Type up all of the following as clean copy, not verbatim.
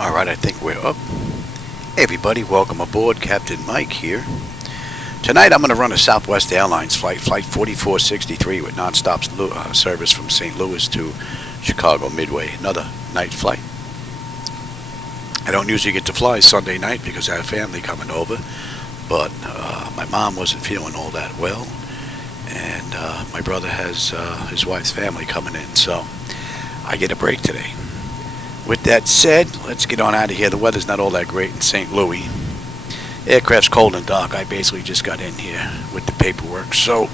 Alright, I think we're up. Hey everybody, welcome aboard. Captain Mike here. Tonight I'm going to run a Southwest Airlines flight, Flight 4463 with nonstop service from St. Louis to Chicago Midway. Another night flight. I don't usually get to fly Sunday night because I have family coming over, but my mom wasn't feeling all that well, and my brother has his wife's family coming in, so I get a break today. With that said, let's get on out of here. The weather's not all that great in St. Louis. Aircraft's cold and dark. I basically just got in here with the paperwork, so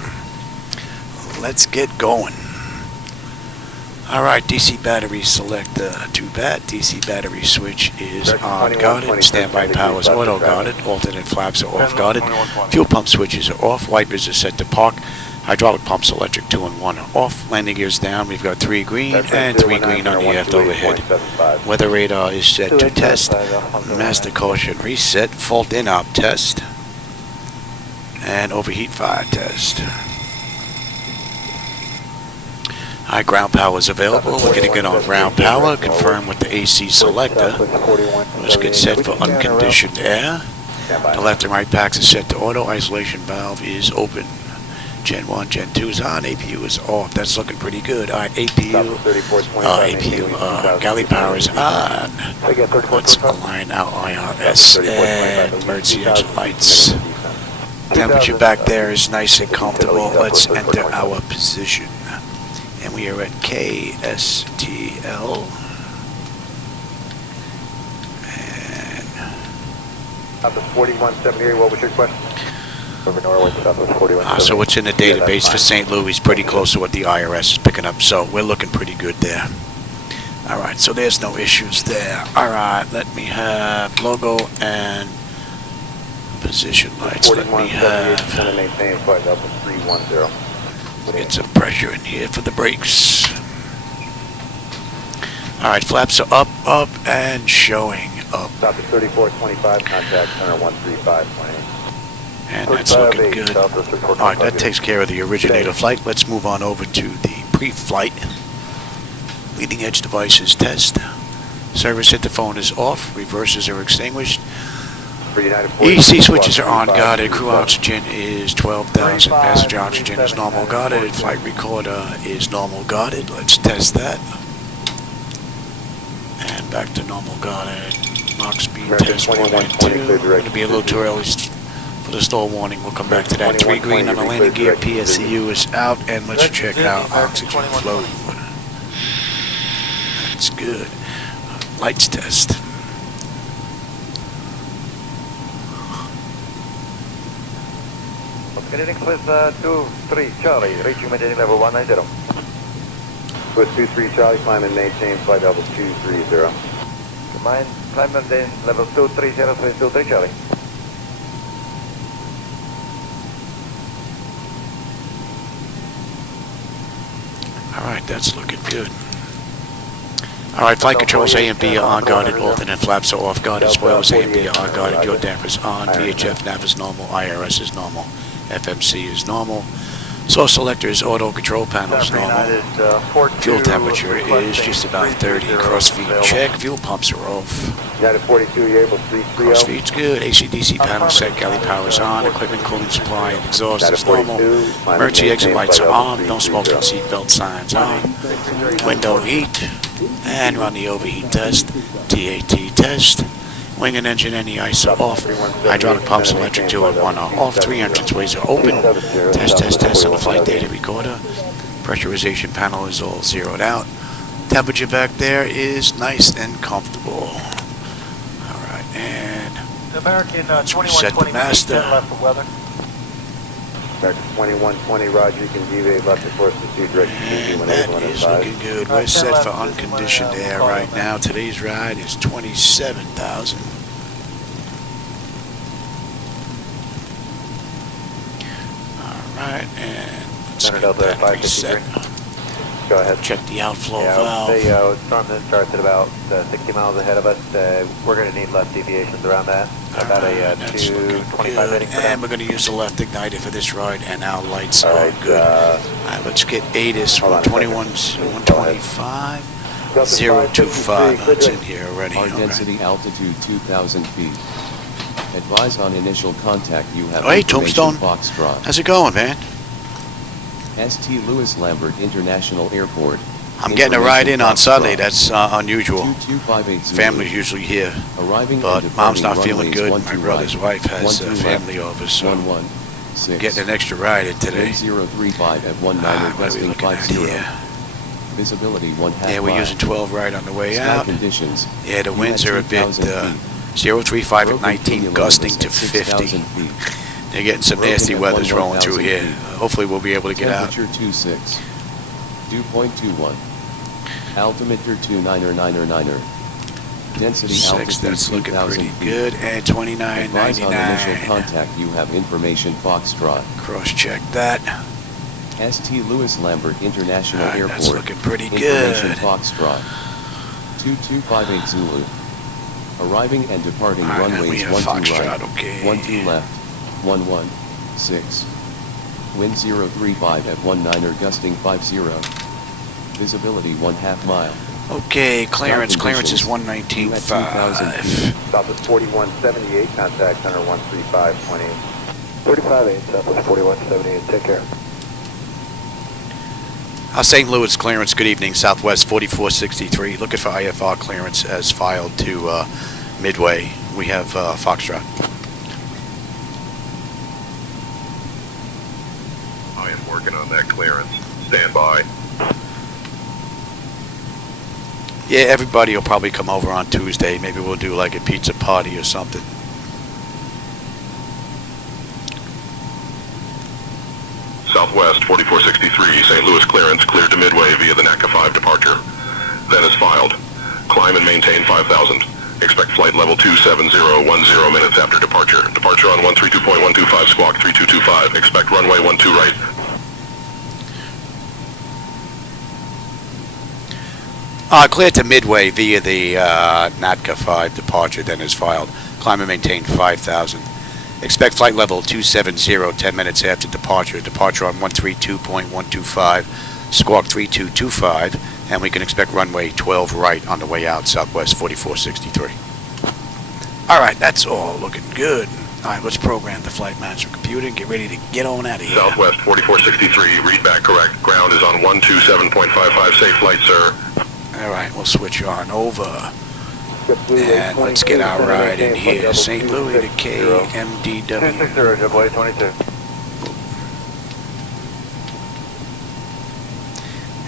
let's get going. Alright, DC battery select too bad. DC battery switch is on guarded. Standby power is auto guarded. Alternate flaps are off guarded. Fuel pump switches are off. Wipers are set to park. Hydraulic pumps, electric 2 and 1 are off. Landing gears down. We've got 3 green and 3 green on the aft overhead. Weather radar is set to test. Master caution reset. Fault in-op test. And overheat fire test. Alright, ground power is available. We're going to get on ground power. Confirm with the AC selector. Let's get set for unconditioned air. The left and right packs are set to auto. Isolation valve is open. Gen 1, Gen 2 is on, APU is off. That's looking pretty good. Alright, APU galley power is on. Let's align our IRS and emergency exit lights. Temperature back there is nice and comfortable. Let's enter our position. And we are at KSTL. And Southwest 4178, what was your question? Over Norway, Southwest 4178. So what's in the database for St. Louis is pretty close to what the IRS is picking up, so we're looking pretty good there. Alright, so there's no issues there. Alright, let me have logo and position lights. Let me have get some pressure in here for the brakes. Alright, flaps are up, and showing up. Southwest 3425, contact center 13520. And that's looking good. Alright, that takes care of the originator flight. Let's move on over to the pre-flight. Leading edge devices test. Service interphone is off. Reverses are extinguished. EC switches are on guarded. Crew oxygen is 12,000. Passenger oxygen is normal guarded. Flight recorder is normal guarded. Let's test that. And back to normal guarded. Mach speed test 112. Going to be a little too early for the stall warning. We'll come back to that. 3 green on the landing gear. PSCU is out. And let's check out oxygen flow. That's good. Lights test. Phoenix with 23 Charlie, reaching maintaining level 190. With 23 Charlie, climb and maintain flight level 230. Climb and maintain level 230, 23 Charlie. Alright, that's looking good. Alright, flight controls A and B are on guarded, alternate flaps are off guard as well as A and B are on guarded. Your dampers on, VHF nav is normal, IRS is normal, FMC is normal. Source selector is auto, control panel is normal. Fuel temperature is just about 30. Crossfeed check, fuel pumps are off. Crossfeed's good, AC/DC panel set, galley power is on, equipment cooling supply and exhaust is normal. Emergency exit lights are on, no smoking seatbelt signs on. Window heat, and run the overheat test, TAT test. Wing and engine and the ice are off. Hydraulic pumps, electric 2 and 1 are off. 3 entranceways are open. Test on the flight data recorder. Pressurization panel is all zeroed out. Temperature back there is nice and comfortable. Alright, and American let's reset the master. left for weather. American 2120, Roger, you can deviate left of course to see direction. And that is looking good. We're set for unconditioned air right now. Today's ride is 27,000. Alright, and let's get that reset. Go ahead. Check the outflow Yeah, valve. I would say storm then starts at about 60 miles ahead of us. We're going to need left deviations around that. About a That's looking 225 rating good. for that. And we're going to use the left igniter for this ride, and our lights are good. Alright, let's get ATIS 121, 125. 025. It's in here already. Our Okay. density altitude 2,000 feet. Advise on initial contact you have Oh, hey, information Tombstone. Foxtrot. How's it going, man? St. Louis Lambert International Airport. I'm getting a ride in on Foxtrot. Sunday. That's unusual. 22580. Family's usually here, Arriving but and Mom's departing not feeling runways good. 1 My to brother's right, wife has 1 to family left, over, so 116. getting an extra ride in today. 035 at 19 What are we gusting looking at 50. here? Visibility 1/2 Yeah, we're mile. using 12 right on the way Sky out. conditions. Yeah, the You winds had are a bit 2,000 feet. 035 at Broken 19, cumulonimbus gusting to at 50. 6,000 feet. They're getting some Broken nasty at weathers rolling through 1,000 here. feet. Hopefully we'll be able to get out. Temperature 26. Dew point 21. Altimeter 29er. Density 6, altitude that's looking 2,000 pretty feet. good. And Advise on initial 29.99. contact you have information Foxtrot. Cross-check that. St. Louis Lambert International Alright, Airport. that's looking pretty Information good. Foxtrot. 2258 Zulu. Arriving and departing Alright, and we runways have 1 to Foxtrot, right, okay. 1 to left, 116. Wind 035 at 19er gusting 50. Visibility 1/2 mile. Okay, clearance. Ground Clearance is conditions. You had 2,000 119.5. feet. Southwest 4178, contact center 135.8. 35.8, Southwest 4178, take care. St. Louis clearance, good evening. Southwest 4463. Looking for IFR clearance as filed to Midway. We have Foxtrot. I am working on that clearance. Stand by. Yeah, everybody will probably come over on Tuesday. Maybe we'll do like a pizza party or something. Southwest 4463, St. Louis clearance cleared to Midway via the NACA 5 departure. Then is filed. Climb and maintain 5,000. Expect flight level 27010 minutes after departure. Departure on 132.125 squawk 3225. Expect runway 12 right. Cleared to Midway via the NATCA 5 departure, then is filed. Climb and maintain 5,000. Expect flight level 270 10 minutes after departure. Departure on 132.125, squawk 3225, and we can expect runway 12 right on the way out, Southwest 4463. All right, that's all looking good. All right, let's program the flight management computer and get ready to get on out of here. Southwest 4463, read back correct. Ground is on 127.55. Safe flight, sir. All right, we'll switch on over. And let's get our ride in here. St. Louis to KMDW. 260, JetBlue 22.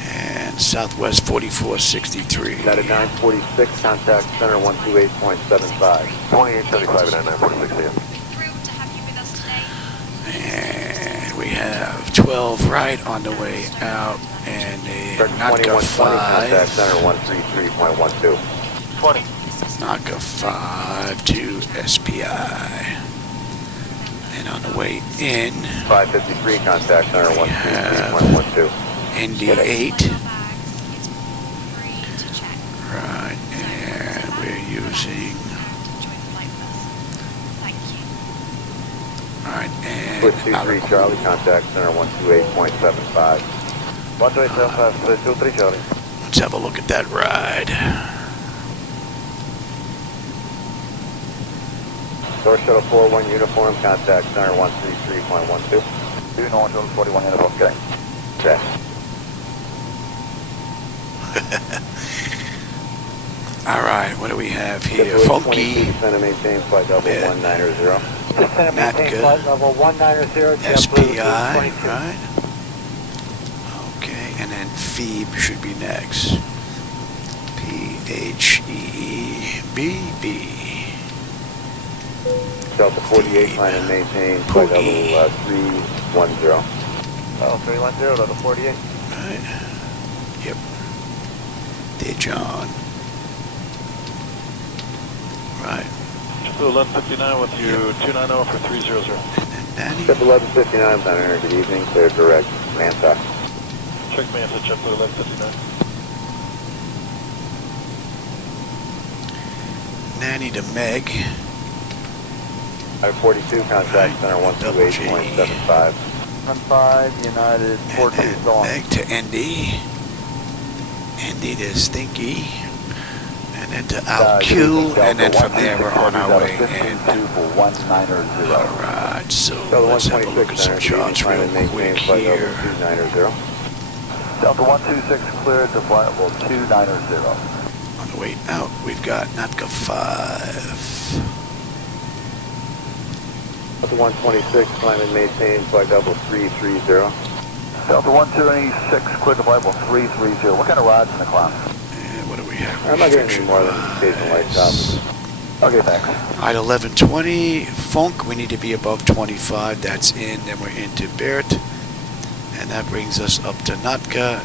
And Southwest 4463. Got a 946, contact center 128.75. 2875 and 946 here. Thrilled to have you with us today. And we have 12 right on the way out. And a NACA 2120, contact 5. center 133.12. 20. NACA 5 to SPI. And on the way in, 553, contact center 133.12. ND8. It's free to check. Right, and we're using, Join the flight with us. Thank you. alright, Split and 23 Charlie, contact center 128.75. 128.75, split 23 Charlie. let's have a look at that ride. Door Shuttle 41 uniform, contact center 133.12. 2 North Shuttle 41 uniform, getting. Okay. Alright, what do we have here? JetBlue Funky, 22, descend and maintain flight level Yeah. 190. Descend and Not maintain good. flight level 190, SPI, JetBlue 22. right? Okay, and then Phoebe should be next. PHEEBB. Delta 48, climb and maintain flight level 310. Oh, 310, Delta 48. Right. Yep. Dear John. Right. JetBlue 1159 with you 290 for 300. And then Danny. Ship 1159, Center, good evening, clear direct, Manta. Check me into JetBlue 1159. Nanny to Meg. 42, contact center 128.75. 15 United And 42 then Dawn. Meg to ND. Indy to Stinky. And then to LQ. And then from there we're on our way in. Alright, so let's have a look at some charts real quick here. Delta 126 cleared to flight level 290. On the way out, we've got Natka 5. Delta 126, climb and maintain flight level 330. Delta 126, cleared to flight level 330. What kind of rods in the climb? And what do we have? I'm not getting any more than occasional light tops. Okay, thanks. At 1120, Funk, we need to be above 25. That's in, then we're into Barrett. And that brings us up to Natka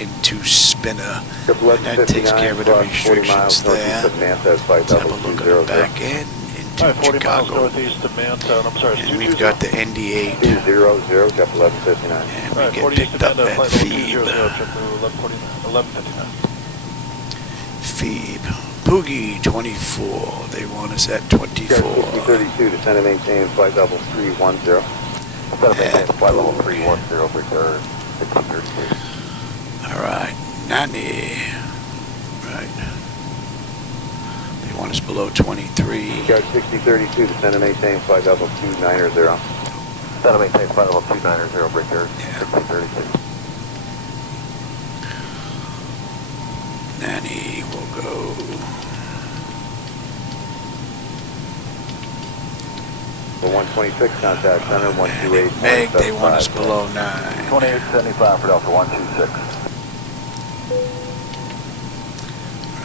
into Spinner. And that takes care of the restrictions there. Let's have a look at the back end into 40 miles Chicago. northeast of Manta, and I'm sorry, And we've got the ND8. 200, got 1159. And Alright, we 40 get east of picked up Manta, at flight level Phoebe. 1159. Phoebe. Poogie 24. They want us at 24. 6032, descend and maintain flight level 310. Descend and maintain flight level 310, return 6032. Alright, Nani. Right. They want us below 23. Guard 6032, descend and maintain flight level 290. Descend and maintain flight level 290, return 6032. Nanny will go. For 126, contact center 128. Meg, they want us below 9. 2875 for Delta 126.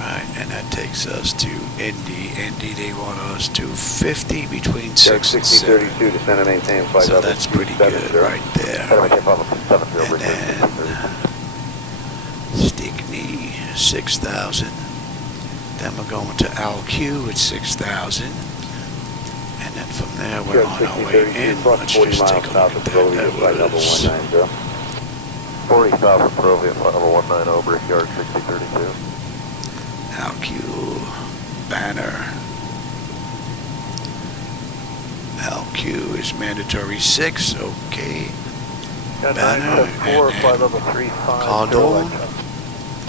Right, and that takes us to Indy. Indy, they want us to 50 between 6 and 7. 6032, descend and maintain flight So level that's pretty good 270. right there. Descend and maintain flight level 270, And return then 6032. Stickney, 6,000. Then we're going to LQ at 6,000. And then from there we're on our way in. Let's just take a look at that. That was 40 south of Perovia, flight level 190, Brickyard 6032. LQ banner. LQ is mandatory 6, okay. Banner, and flight level 35. Cardone,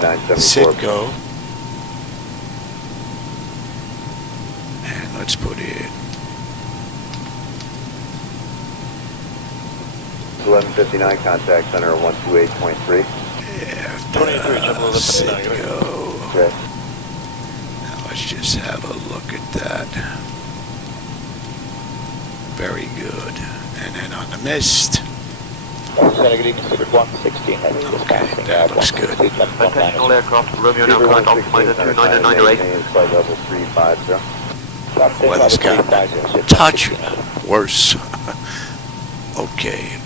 974. Sitco. And let's put it 1159, contact center 128.3. after 23, jump level 59, Sitco. Okay. Now let's just have a look at that. Very good. And then on the mist. Good considered 116. Okay, that looks good. Attentional aircraft, Romeo now current altimeter 299.8. Flight level 350. Weather's gotten a touch worse. Okay.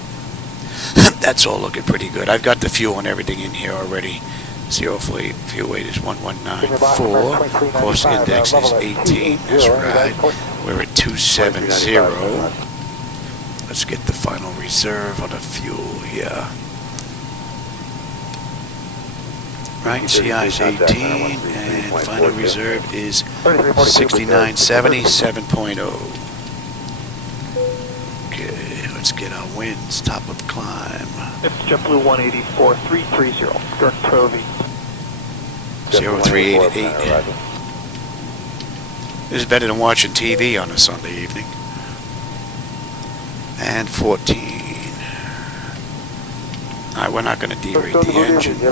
That's all looking pretty good. I've got the fuel and everything in here already. Zero fuel weight is 1194. Course index is 18. That's right. We're at 270. Let's get the final reserve on the fuel here. Right, CI is 18, and final reserve is 6970, 7.0. Okay, let's get our winds, top of the climb. It's JetBlue 184, 330. During Provi. 0388. This is better than watching TV on a Sunday evening. And 14. Alright, we're not going to derate the engines. And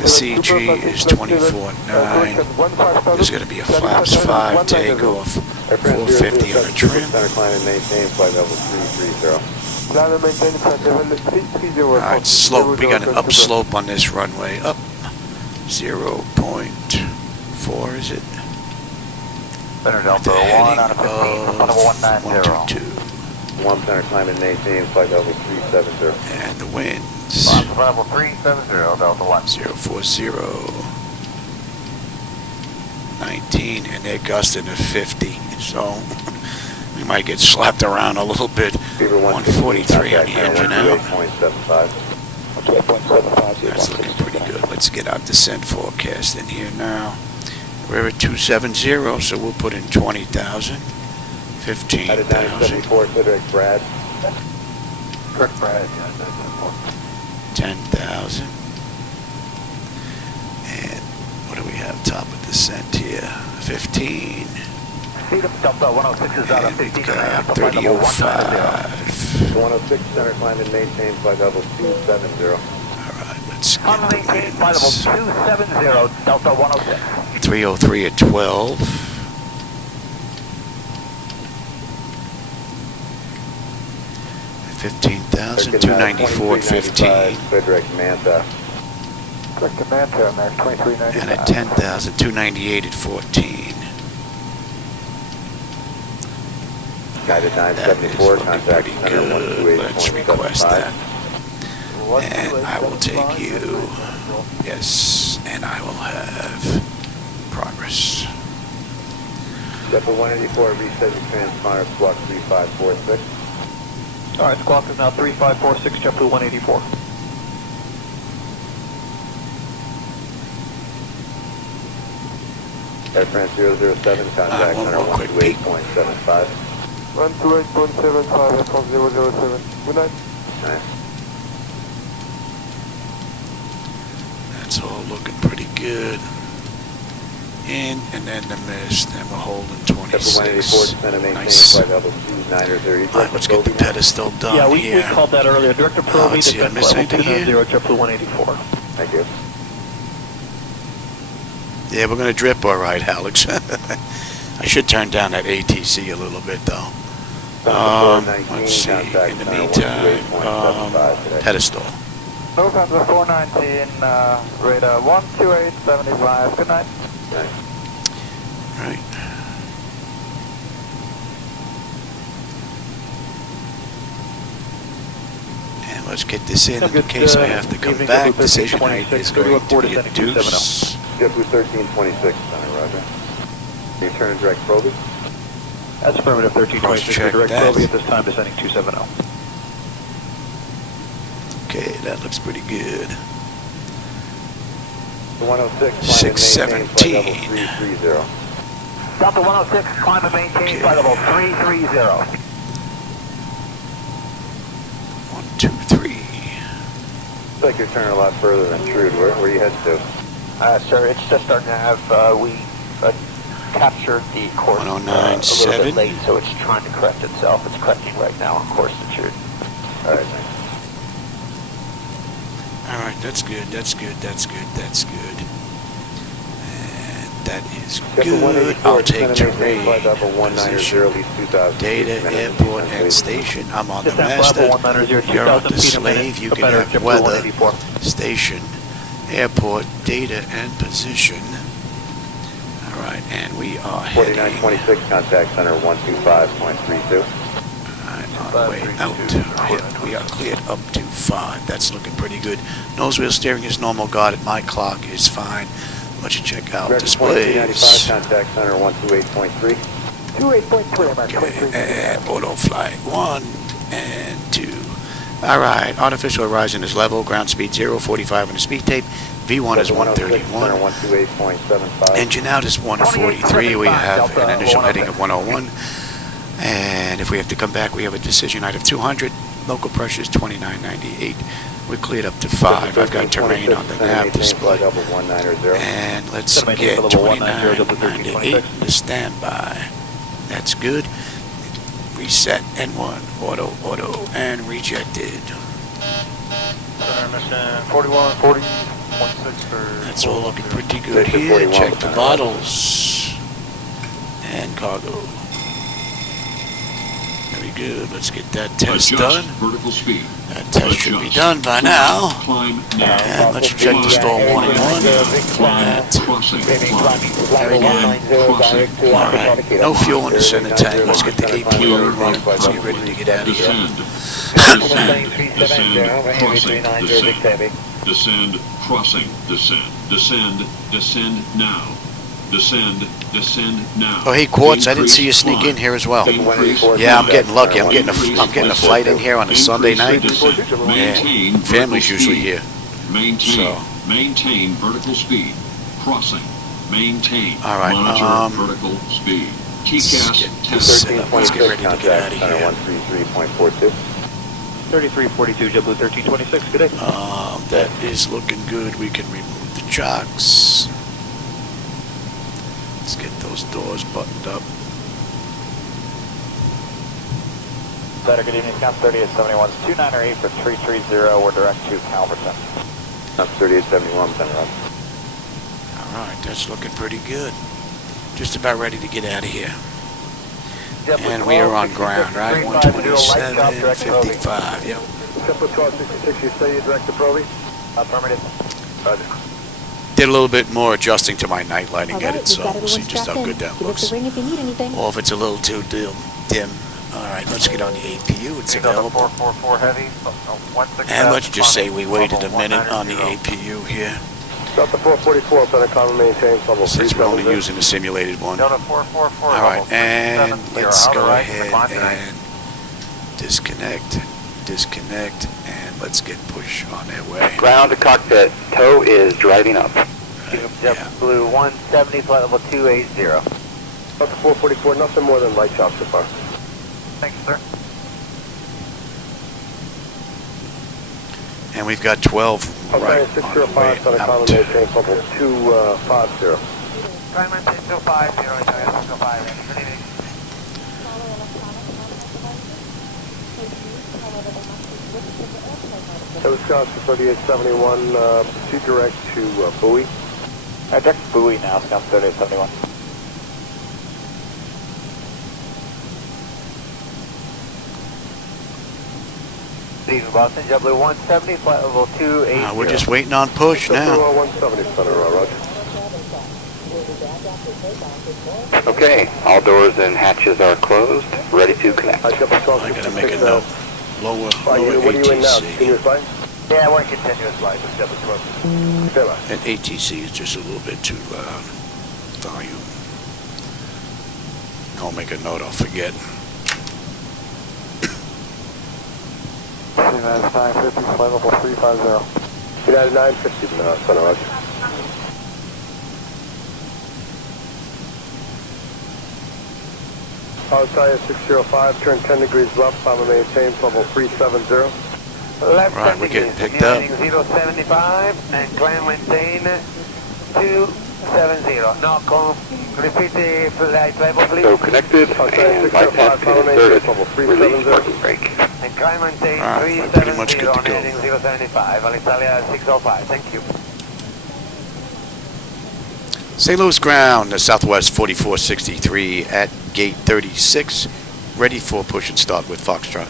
the CG is 24.9. There's going to be a flaps 5 takeoff, 450 on a trim. Center climb and maintain flight level 330. Alright, slope. We got an upslope on this runway. Up 0.4, is it? Center With the Delta 1 heading out of 15 for flight level 190. 122. 1 center climb and maintain flight level 370. And the winds. Flight level 370, Delta 1. 040. 19, and they're gusting to 50. So we might get slapped around a little bit. 143 on the engine out. 8.75. That's looking pretty good. Let's get our descent forecast in here now. We're at 270, so we'll put in 20,000, 15,000, 974, correct, Brad. Correct, Brad, yeah, 974. 10,000. do we have top of descent here? 15. Speed up Delta 106 is out of And we've 15 got and a half, flight level 3005. 106, center climb and maintain, flight level 270. Alright, let's get Climb and the maintain, flight level winds. 270, Delta 106. 303 at 12. 15,000, 294 at 15. Clear direct Manta. Direct to Manta, Max 2395. And at 10,000, 298 at 14. Guided That is 974, looking contact pretty center good. Let's request 128.75. that. And I will take you. Yes, and I will have progress. Delta 184, reset your transponder, squawk 3546. All right, squawk is now 3546, JetBlue 184. Air France 007, contact one center more quick peek. 128.75. 128.75, Air France 007. Good night. Nice. That's all looking pretty good. In and then the mist, and we're holding Delta 184, 26. descend and maintain, Nice. flight level 290. Alright, let's get the pedestal done Yeah, we here. called that earlier. Director Proby, let's see, I descent missed level anything here? 290, JetBlue 184. Thank you. Yeah, we're going to drip all right, Alex. I should turn down that ATC a little bit, though. Let's see, in the meantime, pedestal. Lufthansa 419, radar 12875. Good night. Right. And let's get this in Good, case I have to come evening, back. Double Decision height 1326, is go to going report to be a descending deuce. JetBlue 1326, center, roger. You turn and direct Proby. That's affirmative 1326, Cross-check direct that. Proby at this time, descending 270. Okay, that looks pretty good. 106, 617. climb and maintain, flight level 330. Delta 106, climb and maintain, Okay. flight level 330. 1, 2, 3. Looks like you're turning a lot further than Trude. Where are you headed to? Sir, it's just starting to have, we captured the course a little 1097. bit late, so it's trying to correct itself. It's correcting right now on course to Trude. All right, thanks. All right, that's good, that's good, that's good, that's good. And that is good. I'll take terrain, position, data, airport, and station. I'm on the Descent master. level 190, You're on 2,000 the feet a minute. slave. You can Better, have JetBlue weather, 184. station, airport, data, and position. All right, and we are heading 4926, contact center 125.32. on the way out. Yep, we are cleared up to 5. That's looking pretty good. Nose wheel steering is normal. Got it. My clock is fine. Let's check out Record 2295, displays. contact center 128.3. 28.3, I'm at Okay, and auto flight 1 and 2. All right, artificial horizon is level. Ground speed 0, 45 on the speed tape. V1 is 131. 128.75. Engine out is 143. We have an initial heading of 101. And if we have to come back, we have a decision height of 200. Local pressure is 2998. We're cleared up to 5. I've got terrain on the nav display. And let's get 2998 to standby. That's good. Reset N1. Auto, and rejected. Mission 4140.6 for... That's all looking pretty good here. Check the bottles. And cargo. Very good. Let's get that test done. Vertical speed. That test should be done by now. Climb now. And let's check the stall warning 1. And 2. Crossing. Very good. Alright. No fuel in the center tank. Let's get the APU running. Let's get ready to get out of here. Descend, crossing, descend now. Descend now. Oh, hey, Quartz, I didn't see you sneak in here as well. Yeah, I'm getting lucky. I'm getting a flight in here on a Sunday night. Yeah, family's usually here. Maintain vertical speed. Crossing. Maintain. All right, Monitor vertical speed. TCAS test. Let's get ready to get out of here. 133.42. 3342, JetBlue 1326, good day. That is looking good. We can remove the chocks. Let's get those doors buttoned up. Better, good evening, Scout 3871's 298 for 330. We're direct to Calverton. That's 3871, then run. Alright, that's looking pretty good. Just about ready to get out of here. And we are on ground, right? 127.55, yep. Tempo 1266, you say you direct to Proby? Affirmative. Roger. Did a little bit more adjusting to my night lighting All right, edit, so we've got we'll see everyone just how strapped good in. that Give looks. us a ring if you need anything. Or if it's a little too dim. Alright, let's get on the APU. It's available. 444 heavy. And let's just say we waited a minute on the APU here, Delta 444, Lieutenant Common maintains level 3. since we're only using the simulated one. Delta 444. Alright, and let's go right, ahead Monterey. and disconnect, and let's get push on their way. Ground to cockpit. Tow is driving up. Yeah. Blue 170, flight level 280. Delta 444, nothing more than light shop so far. Thank you, sir. And we've got 12 right Okay, on the way 605, Lieutenant Common out. maintains level 250. Prime maintain 250, Italia 605. Good evening. That was Scott 3871, proceed direct to Bowie. Direct to Bowie now, Scout 3871. Steve Boston, JetBlue 170, flight level 280. We're just waiting on push now. 170, Center, Roger. Okay, all doors and hatches are closed, ready to connect. I gotta make a note. Lower What are you in now? ATC. Continuous flight? Yeah, we're in continuous flight. It's JetBlue 12. Stay by. And ATC is just a little bit too loud. Volume. I'll make a note, I'll forget. United 950, flight level 350. United 950, Center, Roger. Outside 605, turn 10 degrees left, climb and maintain level 370. Left Right, we're getting picked up. 075 and climb maintain 270. No, repeat the flight level, please. So connected, and flight path inserted. Release parking brake. And climb maintain All right, we're pretty much 370 good to on go. heading 075, Alitalia 605. Thank you. St. Louis ground, the Southwest 4463 at gate 36, ready for push and start with Foxtrot.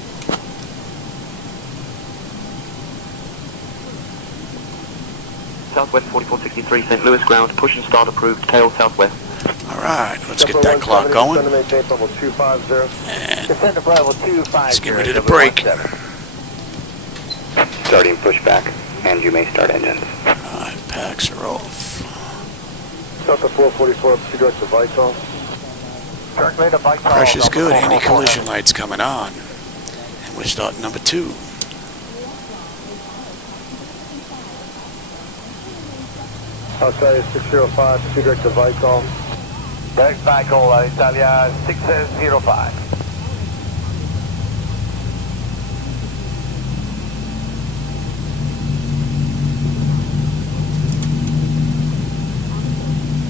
Southwest 4463, St. Louis ground, push and start approved, KL Southwest. All right, let's get that clock going. Maintain level 250. And Descend to level 250. let's get ready to break. Starting pushback, and you may start engines. All right, packs are off. Delta 444, proceed direct to Vital. Directly to Vital. Pressure's good, Delta 444. anti-collision lights coming on. And we're starting number 2. Outside 605, proceed direct to Vital. Direct Vital, Italia 605.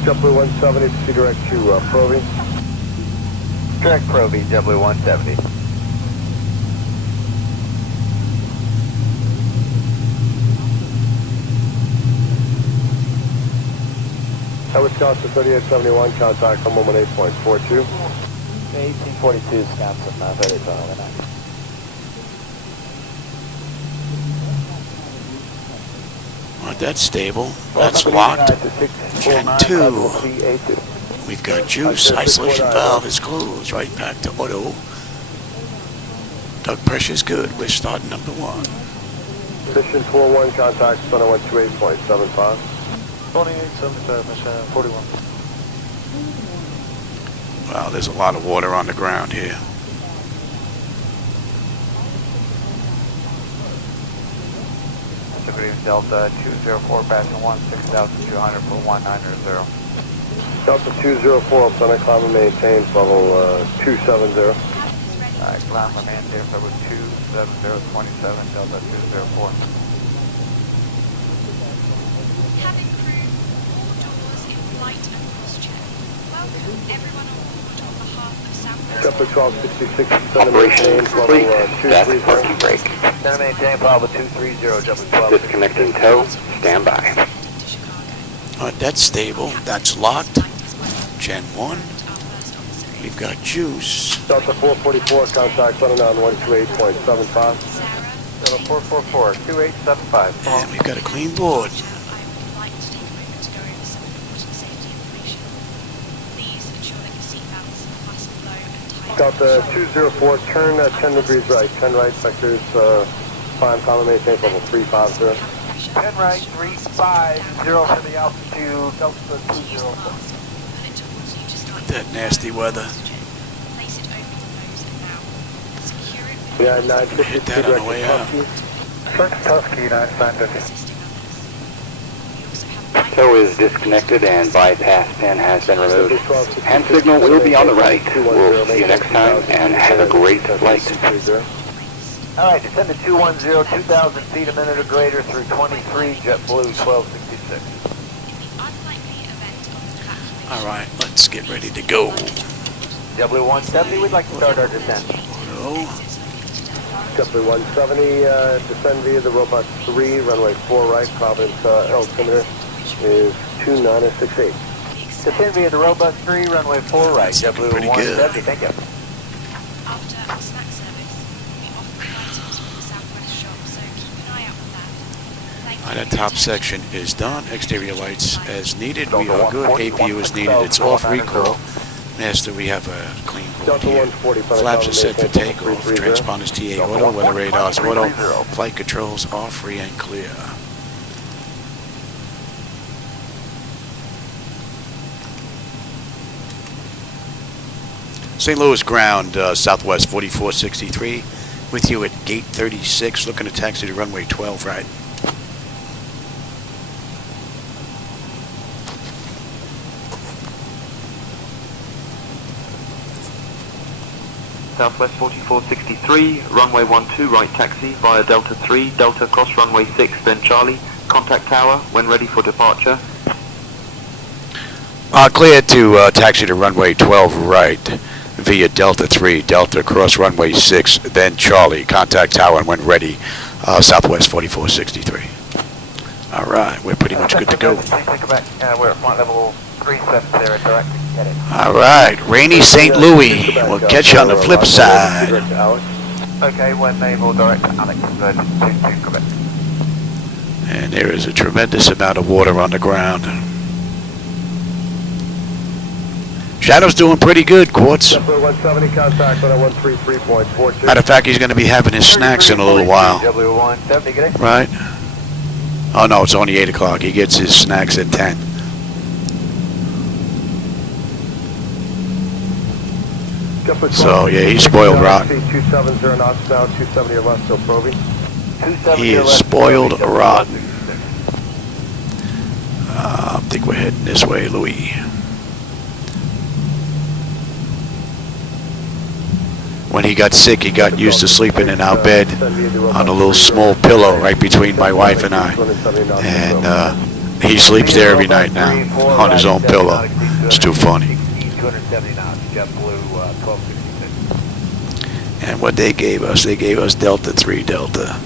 JetBlue 170, proceed direct to Proby. Direct Proby, JetBlue 170. That was Wisconsin 3871, contact on 118.42. 1842, Wisconsin, 3879. Alright, that's stable. That's locked. Gen 2. We've got juice. Isolation valve is closed. Right back to auto. Duct pressure's good. We're starting number 1. Mission 41, contact center 128.75. 2875, mission 41. Wow, there's a lot of water on the ground here. Delta 204, passing 16,200 for 190. Delta 204, Lieutenant climb and maintain level 270. Alright, climb and maintain level 27027, Delta 204. Cabin crew, all doors in flight and cross check. Everyone on board on behalf of Southwest Delta 1266, Operation complete. That's parking brake. Center maintain, Pablo 230, Delta 12. Disconnecting tow. Stand by. to Chicago. Alright, that's stable. That's locked. Gen 1. Our first officer We've got juice. Delta 444, contact running on 128.75. Sarah. Delta 444, 2875. And we've got a clean board. I would like to take a moment to go over some important safety information. Please ensure that your seatbelts are fastened low and tight. Delta 204, turn 10 degrees right. 10 right, sectors, climb, common maintain level 350. 10 right, 350 for the altitude, Delta 204. Pull it towards you just like That nasty weather. Place it over your nose and mouth. Secure it with Yeah, Hit 950, that on the way out. Tusky, 950. assisting others. We also have Tow is disconnected and bypass pin has been removed. Hand signal will be on the right. We'll see you next time and have a great flight. All right, descend to 210, 2,000 feet a minute or greater through 23, JetBlue 1266. unlikely event of an evacuation. Alright, let's get ready to go. JetBlue 170, we'd like to start our descent. Oh, JetBlue 170, descend via the robot 3, runway 4 right, Providence altimeter is 2968. Descend via the Robust 3, runway 4 right, That's looking JetBlue pretty good. 170, thank you. After our snack service, we offer the items from the Southwest shop, so keep an eye out for that. Thank you. that top section is done. Exterior lights as needed. We are good. APU is needed. It's off recall. Master, we have a clean board Delta here. 140, Flaps are set for maintain takeoff. 330. Transponders TA auto. Weather radars auto. Flight controls are free and clear. St. Louis ground, Southwest 4463. With you at gate 36. Looking to taxi to runway 12 right. Southwest 4463, runway 12 right taxi via Delta 3, Delta cross runway 6, then Charlie. Contact tower when ready for departure. Clear to taxi to runway 12 right via Delta 3, Delta cross runway 6, then Charlie. Contact tower when ready, Southwest 4463. All right, we're pretty much good to go. Please take it back. We're at flight level 37 there, direct. Heading. All right, rainy St. Louis. We'll catch you on the flip side. Okay, when naval direct Alex, to Quebec. And there is a tremendous amount of water on the ground. Shadow's doing pretty good, Quartz. JetBlue 170, contact on 133.42. Matter of fact, he's going to be having his snacks in a little while. JetBlue 170, get it? Right? Oh, no, it's only 8 o'clock. He gets his snacks at 10. So, yeah, he's spoiled rotten. 270 knots now, 270 or less, so Provi. He is spoiled rotten. I think we're heading this way, Louis. When he got sick, he got used to sleeping in our bed on a little small pillow right between my wife and I. And he sleeps there every night now on his own pillow. It's too funny. 270 knots, JetBlue 1266. And what they gave us Delta 3 Delta.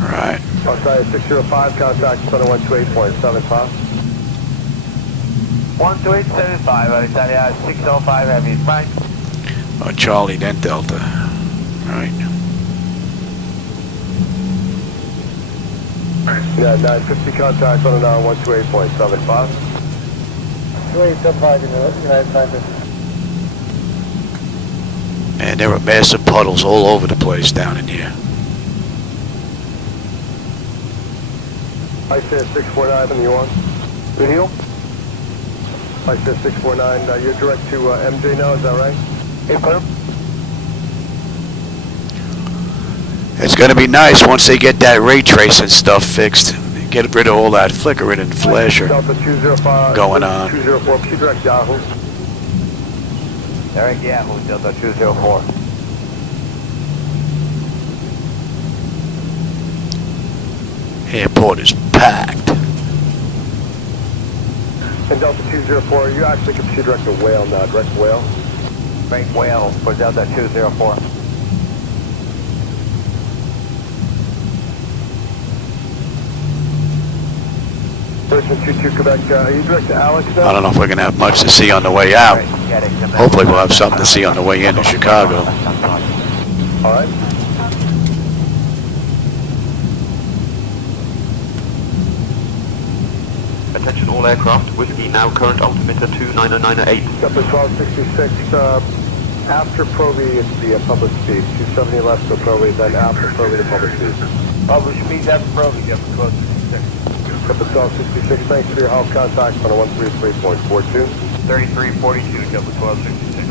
All right. Outside 605, contact center 128.75. 12875, Italia 605, heavy, right? Oh, Charlie, then Delta. Right. Yeah, 950, contact on 128.75. 2875, United Time. And there are massive puddles all over the place down in here. I said 649 on you on. Good heel. I said 649, you're direct to MJ now, is that right? Hey, put him. It's going to be nice once they get that ray tracing stuff fixed. Get rid of all that flickering and flasher Delta 205, going on. 204, keep direct Yahoo. Direct Yahoo, Delta 204. Airport is packed. And Delta 204, you actually can proceed direct to Whale now, direct Whale. Main Whale for Delta 204. Person 22 Quebec, are you direct to Alex now? I don't know if we're going to have much to see on the way out. Hopefully we'll have something to see on the way into Chicago. All right. Attention all aircraft, Whiskey now current altimeter 29098. Delta 1266, after Proby it's the public speed. 270 left to Proby, then after Proby the public speed. Public speed after Proby, Delta 1266. Delta 1266, thanks for your help. Contact on a 133.42. 3342, Delta 1266.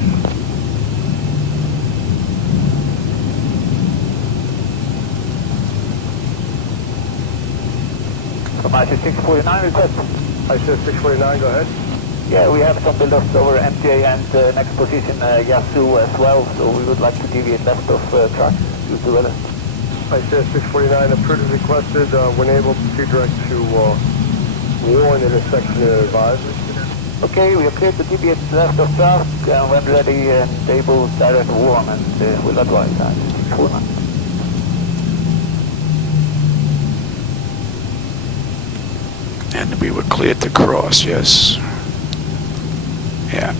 IC 649 request. IC 649, go ahead. Yeah, we have some build-ups over MTA and next position Yasu as well, so we would like to deviate left of track due to weather. IC 649, approved requested, when able to direct to Warren intersection advised. Okay, we are cleared to deviate left of track, and when ready and able, direct Warren, and we'll advise that. 649. And we were cleared to cross, yes. Yeah.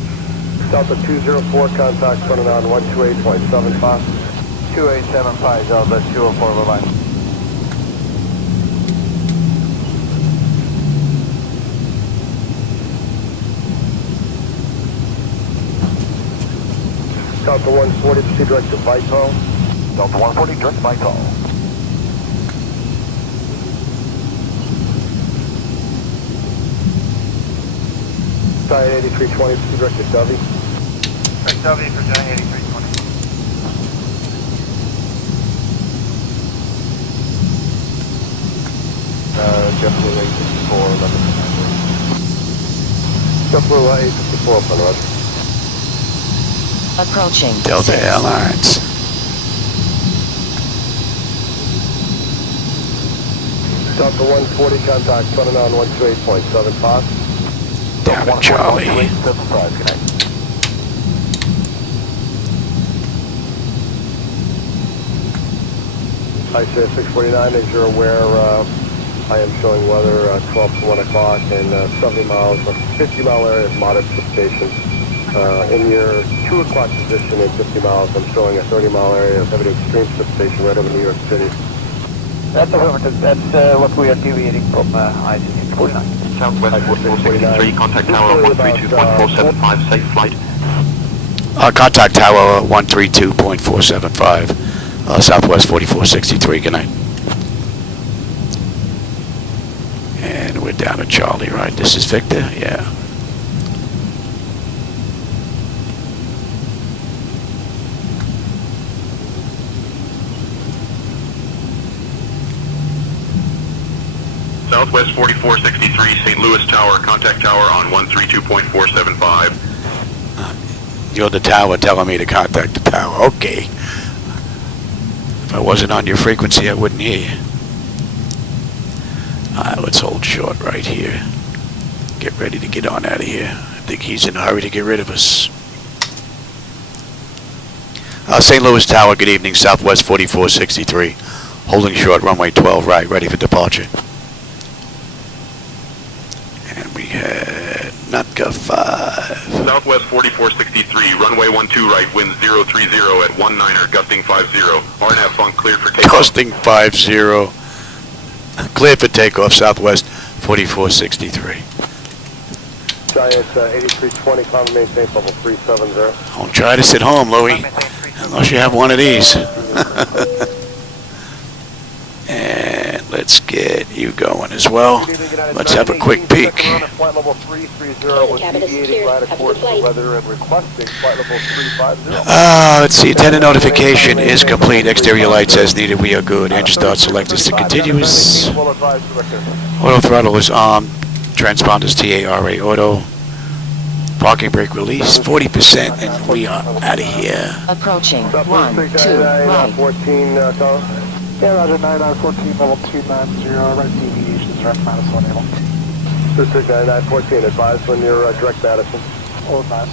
Delta 204, contact running on 128.75. 2875, Delta 204, bye-bye. Delta 140, proceed direct to Vital. Delta 140, direct Vital. Giant 8320, proceed direct to Dovey. Direct Dovey for Giant 8320. JetBlue 854, 11. JetBlue 854, up on the road. Approaching. Delta Airlines. Delta 140, contact running on 128.75. Down to Charlie. 128.75, good night. ICS 649, as you're aware, I am showing weather 12 to 1 o'clock and 70 miles, 50 mile area of moderate precipitation. In your 2 o'clock position at 50 miles, I'm showing a 30 mile area of heavy to extreme precipitation right over New York City. That's affirmative. That's what we are deviating from IC 649. Southwest 4463, contact tower 132.475, safe flight. Contact tower 132.475. Southwest 4463, good night. And we're down to Charlie, right? This is Victor? Yeah. Southwest 4463, St. Louis Tower, contact tower on 132.475. You're the tower telling me to contact the tower. Okay. If I wasn't on your frequency, I wouldn't hear you. Alright, let's hold short right here. Get ready to get on out of here. I think he's in a hurry to get rid of us. St. Louis Tower, good evening. Southwest 4463. Holding short, runway 12 right, ready for departure. And we had Nutka 5. Southwest 4463, runway 12 right, wind 030 at 19er, gusting 50. RNAV funk cleared for takeoff. Gusting 50. Cleared for takeoff, Southwest 4463. Giant 8320, climb and maintain level 370. Don't try to sit home, Louie, unless you have one of these. And let's get you going as well. Let's have a quick peek. Flight level 330 was deviating right according to weather and requesting flight level 350. Let's see. Attendant notification is complete. Exterior lights as needed. We are good. Engine start select is to continuous. Auto throttle is on. Transponders TARA auto. Parking brake release 40%, and we are out of here. Approaching 1, 2, right. 14, Yeah, Roger, 9914, level 290, right deviations, direct -1 able. District 9914, advise when you're direct Madison. All nice.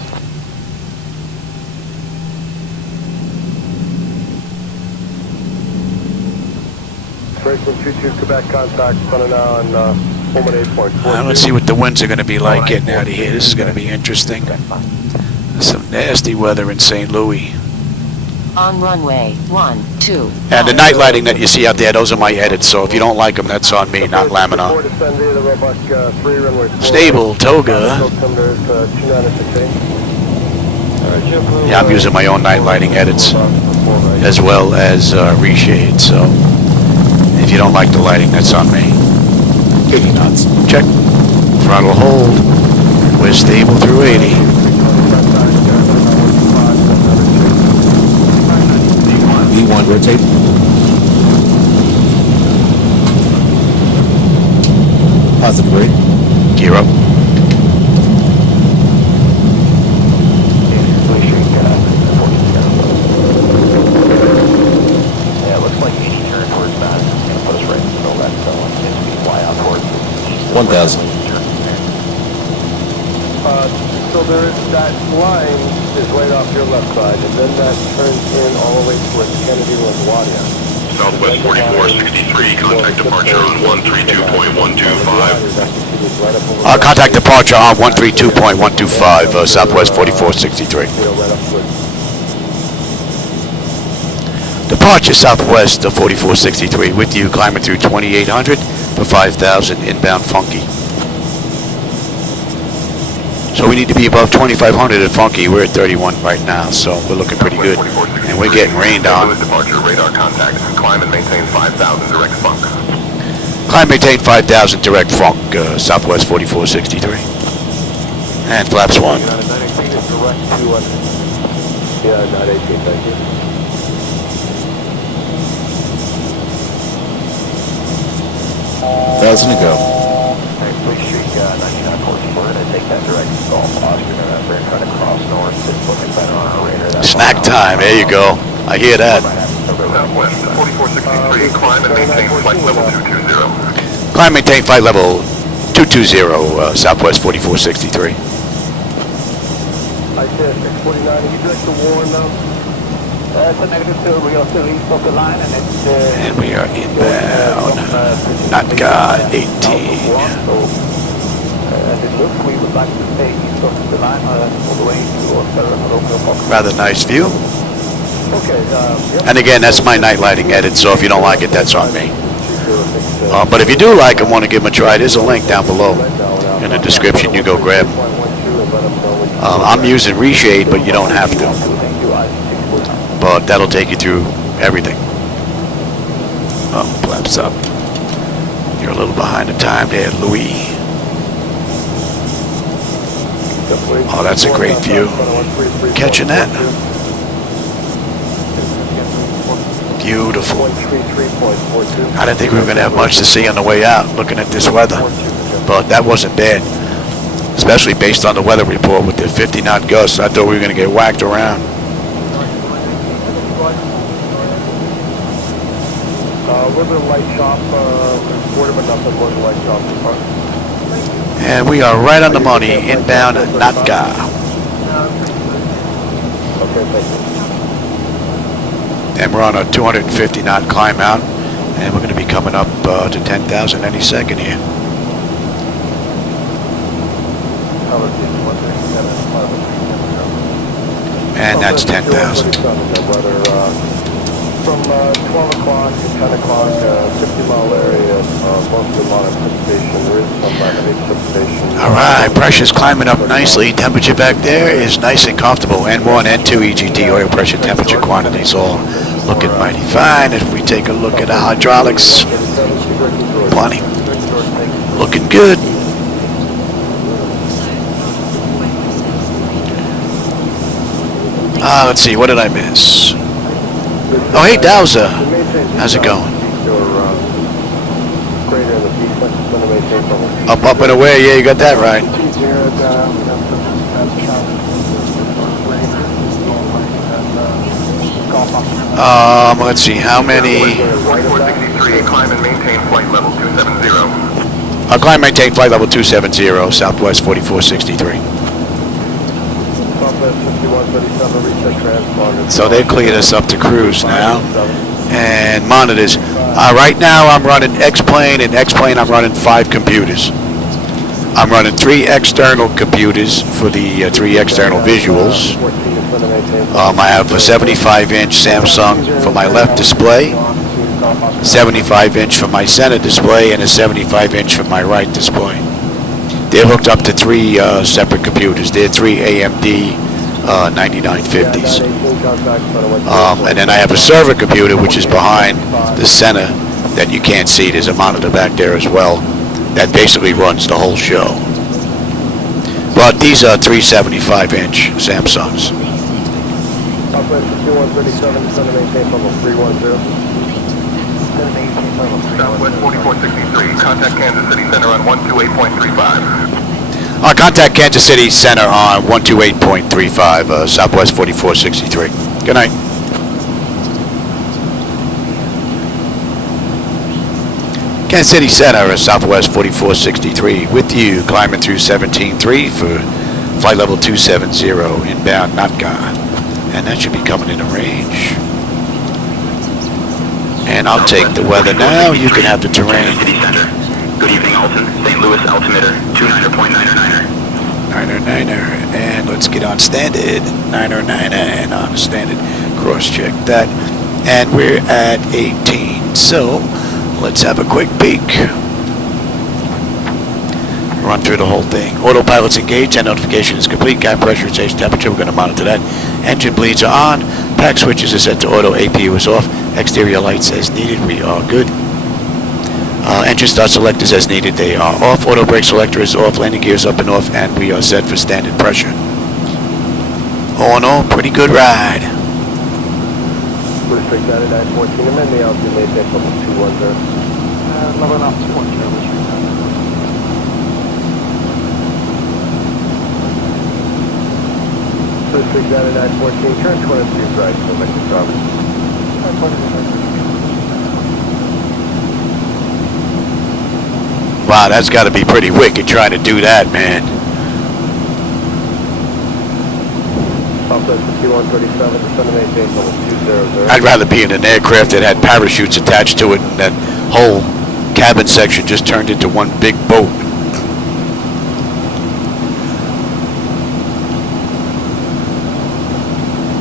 Breaking 22 Quebec contact, running on Pullman 8.4. Let's see what the winds are going to be like getting out of here. This is going to be interesting. Some nasty weather in St. Louis. On runway 12. And the night lighting that you see out there, those are my edits, so if you don't like them, that's on me, not Laminar. Stable, Toga. Yeah, I'm using my own night lighting edits, as well as reshade, so if you don't like the lighting, that's on me. 80 knots. Check. Throttle hold. We're stable through 80. V1, rotate. Positive rate. Gear up. Yeah, it looks like 80 turn towards that. It's going to put us right in the middle of that, so it's going to be fly out towards the east. 1,000. So there is, that line is right off your left side, and then that turns in all the way towards Kennedy and LaGuardia. Southwest 4463, contact departure on 132.125. Contact departure on 132.125, Southwest 4463. Departure Southwest 4463, with you, climbing through 2800 for 5,000, inbound Funky. So we need to be above 2,500 at Funky. We're at 31 right now, so we're looking pretty good. And we're getting rained on. Departure radar contact. Climb and maintain 5,000 direct funk. Climb, maintain 5,000 direct Funk, Southwest 4463. And flaps 1. Yeah, 918, thank you. Thousand to go. Police Street 9914, we're going to take that direct Gulf Oscar, we're going to try to cross north, just put it better on our radar. Snack time, there you go. I hear that. Southwest 4463, climb and maintain flight level 220. Climb, maintain flight level 220, Southwest 4463. I said 649, are you direct to Warren now? It's a negative 2, we are still east of the line, and it's... And we are inbound. Natka 18. As it looks, we would like to stay east of the line all the way to Romeo. Rather nice view. Okay, And again, that's my night lighting edit, so if you don't like it, that's on me. But if you do like them, want to give them a try, there's a link down below in the description. You go grab them. I'm using reshade, but you don't have to. But that'll take you through everything. Oh, flaps up. You're a little behind the time there, Louis. Oh, that's a great view. Catching that? Beautiful. I didn't think we were going to have much to see on the way out, looking at this weather. But that wasn't bad. Especially based on the weather report with the 50-knot gusts. I thought we were going to get whacked around. a little bit of light chop, quarter but nothing more than light chop. And we are right on the money, inbound Natka. Okay, thank you. And we're on a 250 knot climb out, and we're going to be coming up to 10,000 any second here. And that's 10,000. From 12 o'clock to 10 o'clock, 50-mile area, mostly modern precipitation. There is some heavy precipitation. All right, pressure's climbing up nicely. Temperature back there is nice and comfortable. N1, N2, EGT, oil pressure, temperature quantities all looking mighty fine. If we take a look at the hydraulics, plenty. Looking good. Let's see, what did I miss? Oh, hey, Dowser. How's it going? Up, up, and away. Yeah, you got that right. Let's see, how many? 4463, climb and maintain flight level 270. Climb maintain flight level 270, Southwest 4463. Southwest 5137, recheck transponder. So they cleared us up to cruise now. And monitors. Right now I'm running X-Plane, and X-Plane I'm running 5 computers. I'm running 3 external computers for the 3 external visuals. I have a 75-inch Samsung for my left display, 75-inch for my center display, and a 75-inch for my right display. They're hooked up to 3 separate computers. They're 3 AMD 9950s. And then I have a server computer, which is behind the center that you can't see. There's a monitor back there as well that basically runs the whole show. But these are 375-inch Samsungs. Southwest 5137, descend to maintain level 310. Southwest 4463, contact Kansas City Center on 128.35. Contact Kansas City Center on 128.35, Southwest 4463. Good night. Kansas City Center, Southwest 4463, with you, climbing through 17.3 for flight level 270, inbound Natka. And that should be coming into range. And I'll take the weather now. You can have the terrain. City Center. Good evening, Alton. St. Louis altimeter 29.909er. 9er. And let's get on standard. 9er and on standard. Cross-check that. And we're at 18. So let's have a quick peek. Run through the whole thing. Autopilot's engaged. And notification is complete. Guide pressure, stage temperature. We're going to monitor that. Engine bleeds are on. Pack switches are set to auto. APU is off. Exterior lights as needed. We are good. Engine start selectors as needed. They are off. Auto brake selector is off. Landing gears up and off. And we are set for standard pressure. All in all, pretty good ride. Blue Street 9914, amend the altitude maintain level 210. Level enough to 1 kilometers. Blue Street 9914, turn 22 right to Lincoln Travel. Wow, that's got to be pretty wicked trying to do that, man. Southwest 5137, descend to maintain level 200. I'd rather be in an aircraft that had parachutes attached to it and that whole cabin section just turned into one big boat.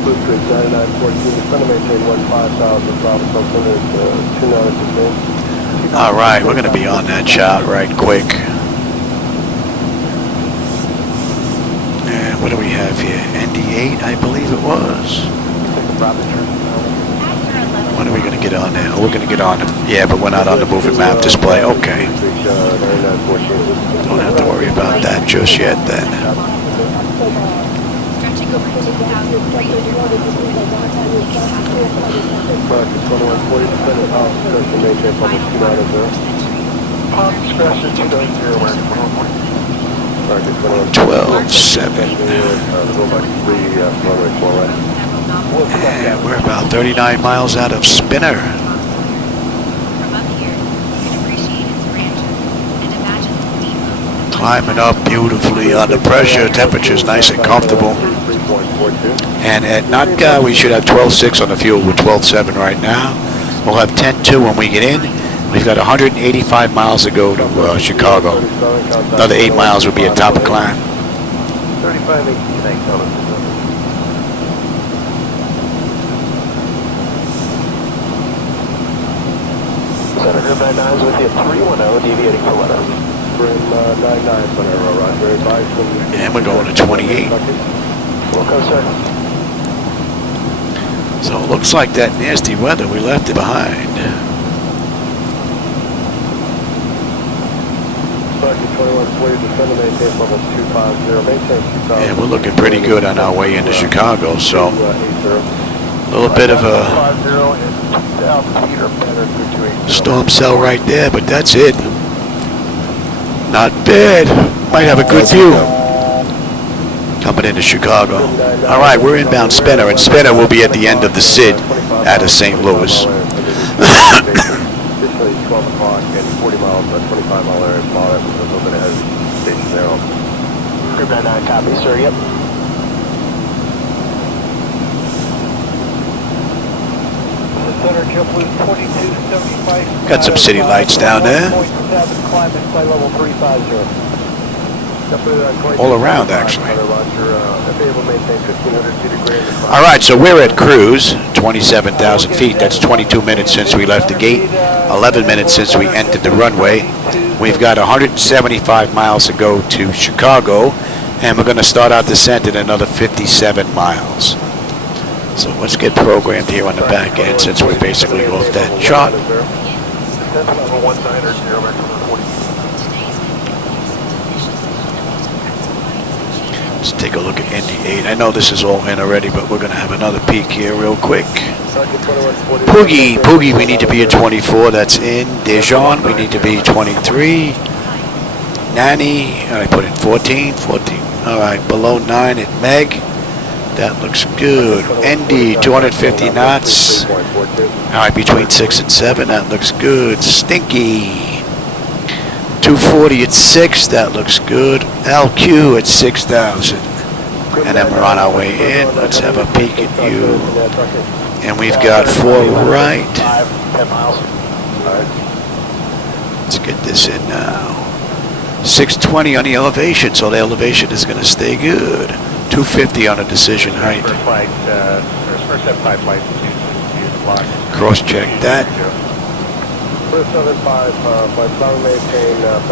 Blue Street 9914, descend to maintain 15,000, Bravo altimeter 2915. All right, we're going to be on that shot right quick. And what do we have here? ND8, I believe it was. When are we going to get on there? Oh, we're going to get on. Yeah, but we're not on the moving map display. Okay. Don't have to worry about that just yet then. Stretching over 12-7. And we're about 39 miles out of Spinner. From up here, you can appreciate its grandeur and imagine the depot. Climbing up beautifully under pressure. Temperature's nice and comfortable. And at Natka, we should have 12.6 on the fuel. We're 12.7 right now. We'll have 10.2 when we get in. We've got 185 miles to go to Chicago. Another 8 miles will be a top of climb. 3518 dollars. Senator 99's with you, 310, deviating for weather. Brim 99, Sonero, Roger, advice from... And we're going to 28. Wilco, sir. So it looks like that nasty weather, we left it behind. Sergeant 2140, descend to maintain level 250, maintain 2000. And we're looking pretty good on our way into Chicago, so a little bit of a storm cell right there, but that's it. Not bad. Might have a good view coming into Chicago. All right, we're inbound Spinner, and Spinner will be at the end of the SID out of St. Louis. 12 o'clock and 40 miles, 25 mile area mod. We're a little bit ahead of Station Zero. Group 99, copy, sir, yep. Center, JetBlue 2275. Got some city lights down there. 1.7, climb and flight level 350. All around, actually. All right, so we're at cruise, 27,000 feet. That's 22 minutes since we left the gate, 11 minutes since we entered the runway. We've got 175 miles to go to Chicago, and we're going to start our descent at another 57 miles. So let's get programmed here on the back end since we're basically off that chart. Let's take a look at ND8. I know this is all in already, but we're going to have another peek here real quick. Poogie, we need to be at 24. That's in. Dijon, we need to be 23. Nanny, I put in 14. All right, below 9 at Meg. That looks good. ND, 250 knots. All right, between 6 and 7. That looks good. Stinky. 240 at 6, that looks good. LQ at 6,000. And then we're on our way in. Let's have a peek at you. And we've got 4 right. 10 miles. Let's get this in now. 620 on the elevation, so the elevation is going to stay good. 250 on a decision height. First flight, first F5 flight to Cross check that.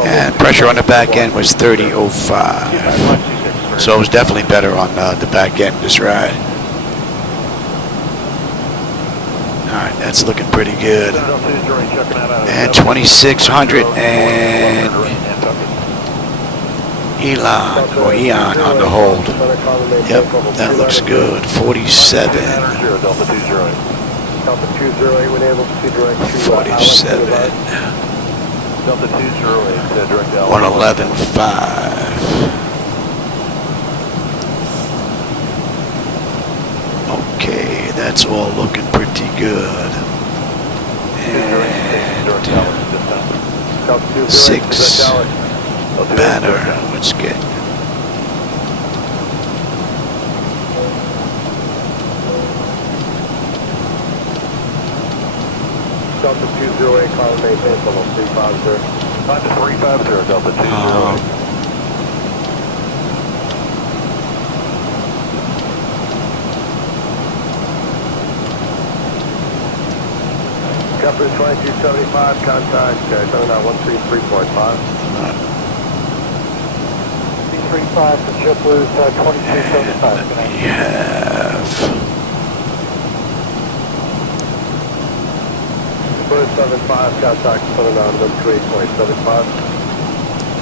And pressure on the back end was 30.05. So it was definitely better on the back end this ride. Alright, that's looking pretty good. And 2600 and Eon on the hold. Yep, that looks good. 47. 47. 111.5. Okay, that's all looking pretty good. And 6 banner. Let's get. Delta 208, call and maintain level 350. Climb to 350, Delta 208. Copy 2275, contact, coming out 133.5. 335 for JetBlue, 2275. We have 475, contact, coming out 128.75.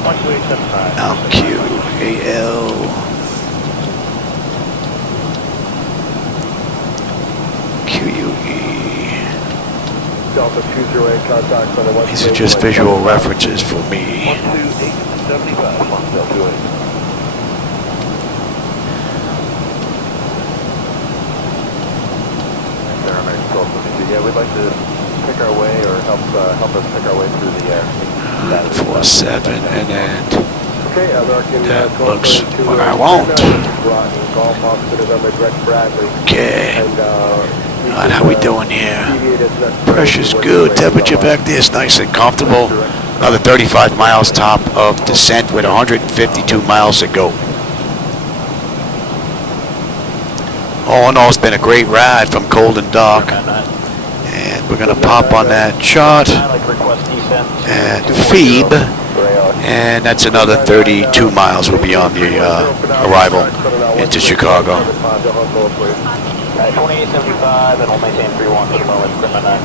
1275. LQ, AL, QUE. Delta 208, contact, coming 128.75. These are just visual references for me. 128.75, Delta 208. Yeah, we'd like to pick our way or help us pick our way through the 47, and then okay, that looks what I want. Okay, alright, how we doing here? Pressure's good, temperature back there is nice and comfortable. Another 35 miles top of descent with 152 miles to go. All in all, it's been a great ride from cold and dark. And we're going to pop on that chart at Phoebe. And that's another 32 miles will be on the arrival into Chicago. 2875, and we'll maintain 31 for the moment, Grima 9.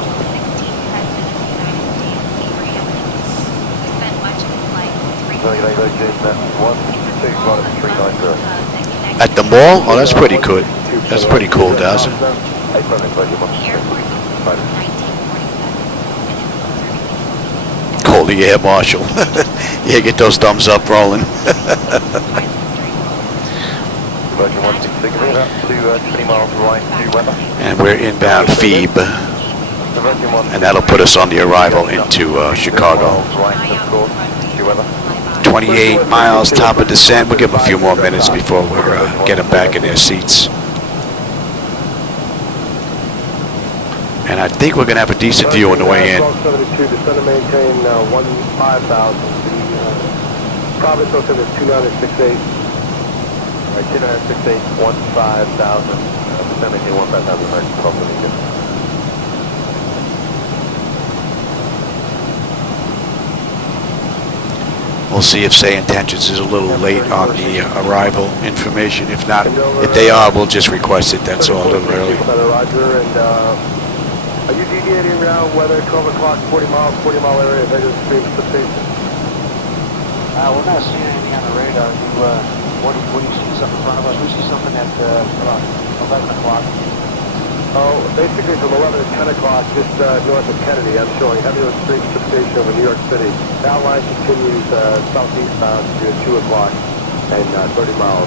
At the mall? Oh, that's pretty good. That's pretty cool, Dowser. Call the air marshal. Yeah, get those thumbs up rolling. And we're inbound Phoebe. And that'll put us on the arrival into Chicago. 28 miles, top of descent. We'll give them a few more minutes before we get them back in their seats. And I think we're going to have a decent view on the way in. 1272, descend and maintain 15,000. The province will send us 2968. Right, 2968, 15,000. Descend and maintain 15,000, American 1272. We'll see if SayIntentions is a little late on the arrival information. If not, if they are, we'll just request it. That's all, a little early. Roger, and are you deviating around weather 12 o'clock, 40 mile area, negative stream substation? We're not seeing anything on the radar. What do you see something in front of us? We see something at about 11 o'clock. Oh, basically from 11 to 10 o'clock, just north of Kennedy, I'm showing heavy stream substation over New York City. That line continues southeastbound to 2 o'clock and 30 miles.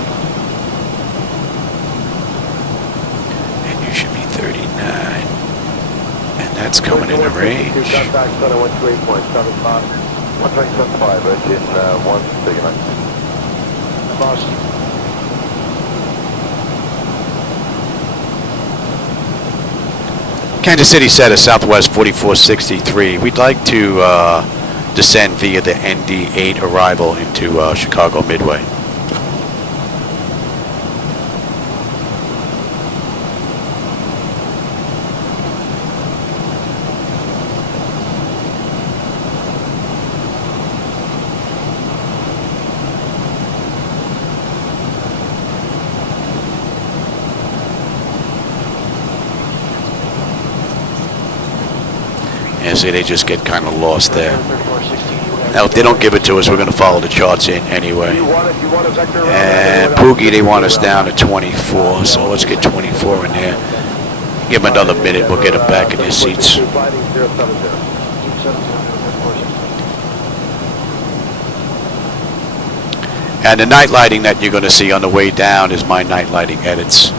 And you should be 39. And that's coming into range. Contact center 128.75. 127.5, engine 1, big enough. Boston. Kansas City set a Southwest 4463. We'd like to descend via the ND8 arrival into Chicago Midway. Yeah, see, they just get kind of lost there. Now, if they don't give it to us, we're going to follow the charts in anyway. And Poogie, they want us down to 24, so let's get 24 in there. Give them another minute, we'll get them back in their seats. And the night lighting that you're going to see on the way down is my night lighting edits.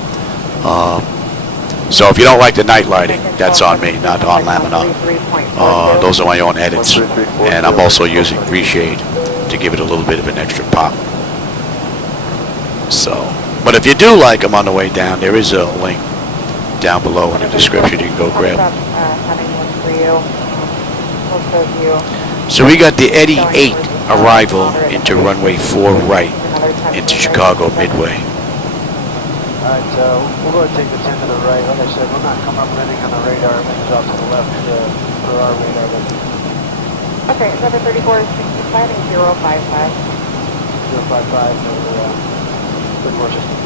So if you don't like the night lighting, that's on me, not on Laminar. Those are my own edits. And I'm also using reshade to give it a little bit of an extra pop. So, but if you do like them on the way down, there is a link down below in the description you can go grab. So we got the Eddie 8 arrival into runway 4 right into Chicago Midway. Alright, we'll go ahead and take the 10 to the right. Like I said, we're not coming up with anything on the radar. Everything's off to the left for our radar. Okay, number 34 is 65 and 055. 055 for the system.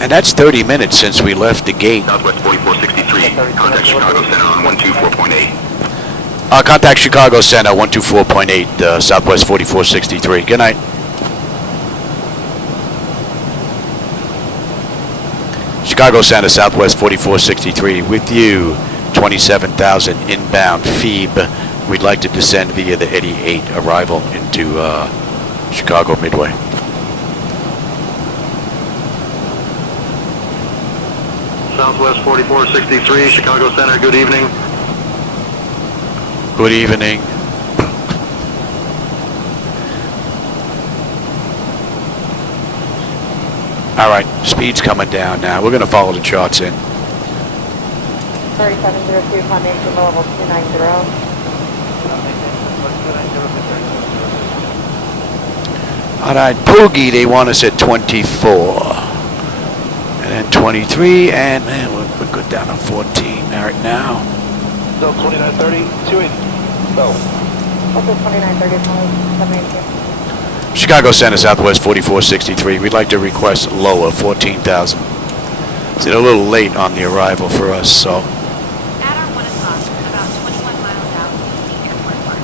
And that's 30 minutes since we left the gate. Southwest 4463, contact Chicago Center on 124.8. Contact Chicago Center 124.8, Southwest 4463. Good night. Chicago Center, Southwest 4463, with you, 27,000 inbound Phoebe. We'd like to descend via the Eddie 8 arrival into Chicago Midway. Southwest 4463, Chicago Center, good evening. Good evening. All right, speed's coming down now. We're going to follow the charts in. 3702, combination level 290. All right, Poogie, they want us at 24. And then 23, and man, we're good down to 14 right now. So 2930, 280. Go. Also 2930, 782. Chicago Center, Southwest 4463. We'd like to request lower, 14,000. It's a little late on the arrival for us, so. At our 1 o'clock, about 21 miles out of the airport park.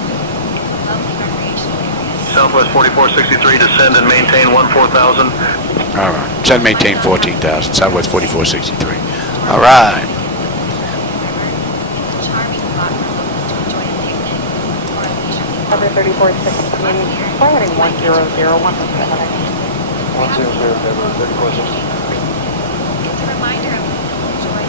Lovely recreation areas. Southwest 4463, descend and maintain 14,000. All right, send maintain 14,000, Southwest 4463. All right. Charming spot for locals to enjoy a picnic or a leisurely Number 3416, firing 100, 117. 100, 3460. It's a reminder of the enjoy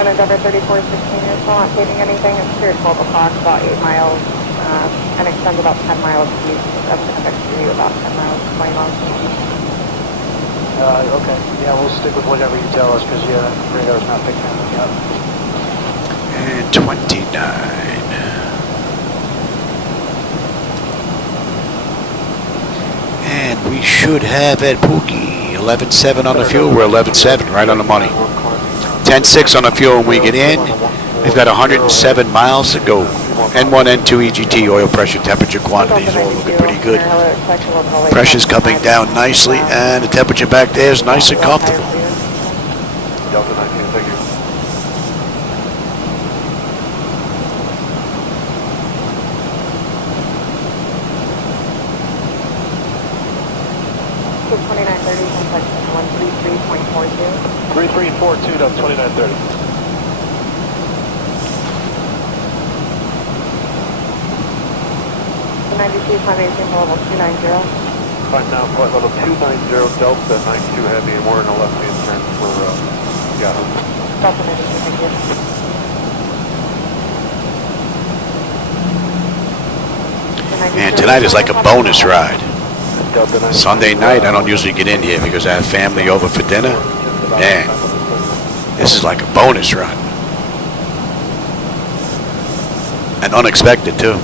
And Endeavor 3416, you're still not taking anything. It's clear 12 o'clock, about 8 miles, and extends about 10 miles east. That's going to exceed you about 10 miles, 20 miles east. Okay. Yeah, we'll stick with whatever you tell us because radar's not picking anything up. And 29. And we should have at Pookie 11.7 on the fuel. We're 11.7, right on the money. 10.6 on the fuel when we get in. We've got 107 miles to go. N1, N2, EGT, oil pressure, temperature, quantities, all looking pretty good. Pressure's coming down nicely, and the temperature back there is nice and comfortable. Delta 19, thank you. So 2930, contact 133.42. 3342 to 2930. 92, climb 18 to level 290. Right now, flight level 290, Delta 92 Heavy, and we're in a left-hand turn for Yahoo. Delta 92, thank you. And tonight is like a bonus ride. Sunday night, I don't usually get in here because I have family over for dinner. Man, this is like a bonus run. And unexpected, too.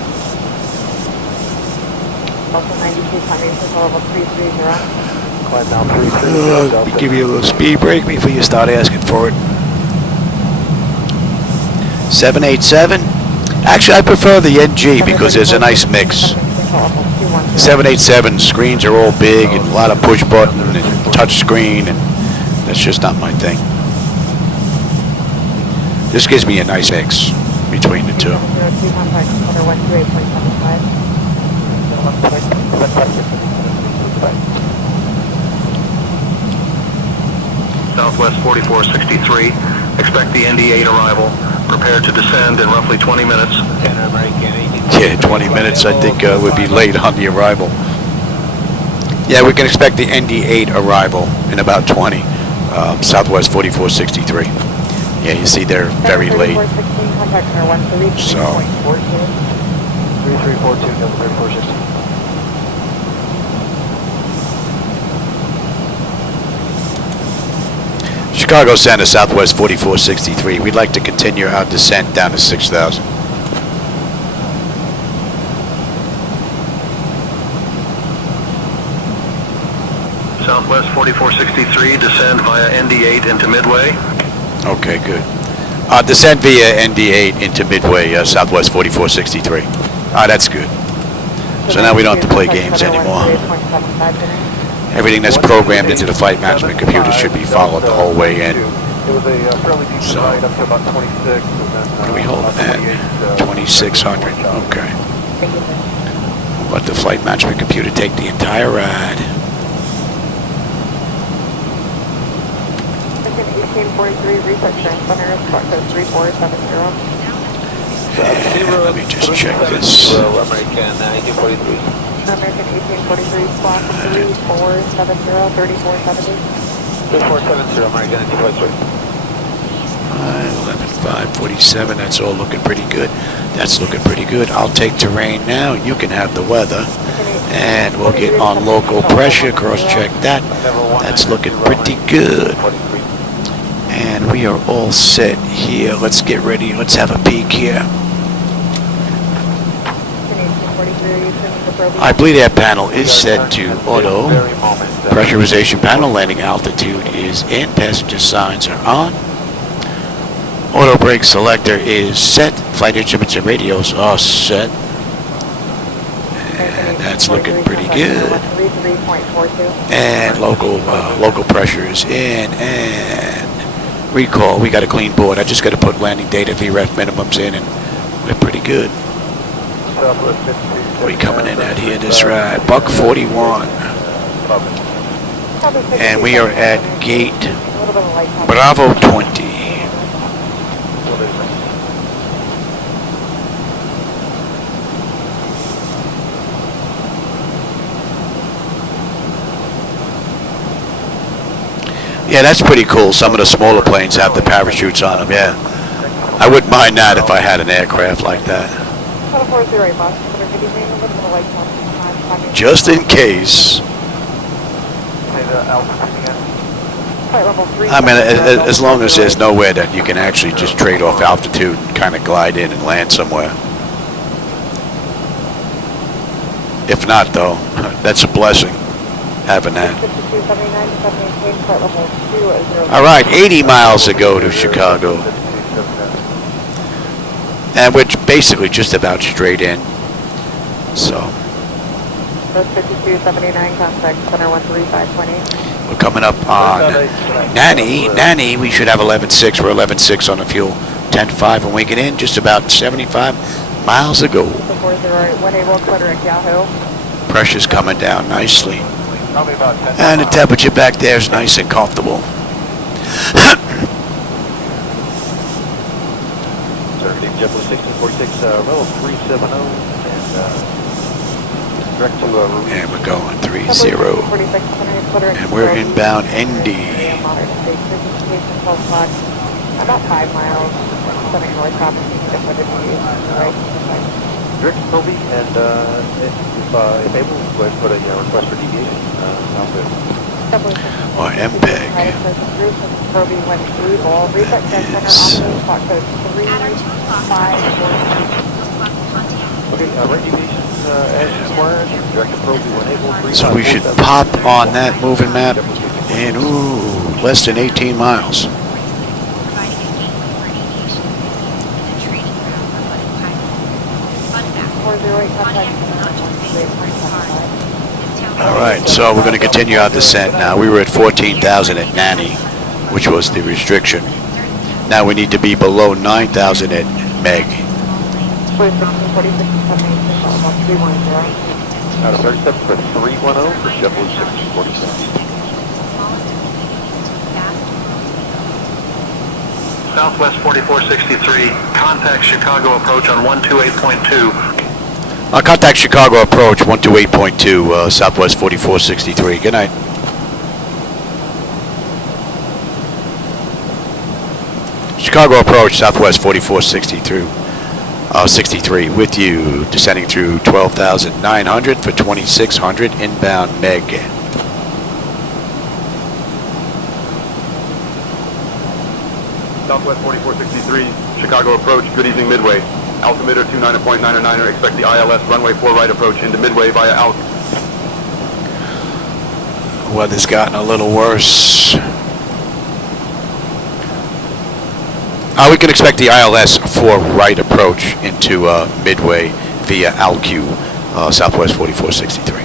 Delta 92, climb 18 to level 330. Climb now 330, Let me give you a little speed break before you start asking for it. 787. Actually, I prefer the NG because there's a nice mix. 787 screens are all big and a lot of push button and touch screen, and that's just not my thing. This gives me a nice mix between the two. Southwest 4463, expect the ND8 arrival. Prepare to descend in roughly 20 minutes. Yeah, 20 minutes I think would be late on the arrival. Yeah, we can expect the ND8 arrival in about 20. Southwest 4463. Yeah, you see they're very late. So. 3342 to 3416. Chicago Center, Southwest 4463. We'd like to continue our descent down to 6,000. Southwest 4463, descend via ND8 into Midway. Okay, good. Descend via ND8 into Midway, Southwest 4463. That's good. So now we don't have to play games anymore. Everything that's programmed into the flight management computer should be followed the whole way in. So, what do we hold at? 2,600. Okay. We'll let the flight management computer take the entire ride. 1843, reset transponder, Cockpit 3470. Let me just check this. American 1843. American 1843, squawk 3470, 3470. 3470, American 1843. 547, that's all looking pretty good. That's looking pretty good. I'll take terrain now. You can have the weather. And we'll get on local pressure, cross-check that. That's looking pretty good. And we are all set here. Let's get ready. Let's have a peek here. I believe that panel is set to auto. Pressurization panel, landing altitude is in. Passenger signs are on. Auto brake selector is set. Flight instruments and radios are set. And that's looking pretty good. And local pressure is in. And recall, we got a clean board. I just got to put landing data VREF minimums in, and we're pretty good. What are we coming in at here this ride? Buck 41. And we are at gate Bravo 20. Yeah, that's pretty cool. Some of the smaller planes have the parachutes on them, yeah. I wouldn't mind that if I had an aircraft like that. Just in case. I mean, as long as there's nowhere that you can actually just trade off altitude and kind of glide in and land somewhere. If not, though, that's a blessing, having that. All right, 80 miles to go to Chicago. And we're basically just about straight in. So. 5279, contact center 13520. We're coming up on Nanny, we should have 11.6. We're 11.6 on the fuel. 10.5 and we get in just about 75 miles to go. Pressure's coming down nicely. And the temperature back there is nice and comfortable. JetBlue 1646, level 370, and direct to and we're going 30. And we're inbound ND. About 5 miles, southern north traffic, direct to Proby, and if able, go ahead and put a request for deviation. Sounds good. Or MPEG. Proby went through ball, reset check center, office, clock code 354. Okay, right deviation as required, direct to Proby when able. So we should pop on that moving map in, less than 18 miles. All right, so we're going to continue our descent now. We were at 14,000 at Nanny, which was the restriction. Now we need to be below 9,000 at Meg. Out of 37 for 310 for JetBlue 1646. Southwest 4463, contact Chicago approach on 128.2. Contact Chicago approach 128.2, Southwest 4463. Good night. Chicago approach, Southwest 4463. 63 with you, descending through 12,900 for 2,600 inbound Meg. Southwest 4463, Chicago approach, good evening Midway. Altimeter 29.999, expect the ILS runway 4 right approach into Midway via Alc. Weather's gotten a little worse. We can expect the ILS 4 right approach into Midway via ALQ, Southwest 4463.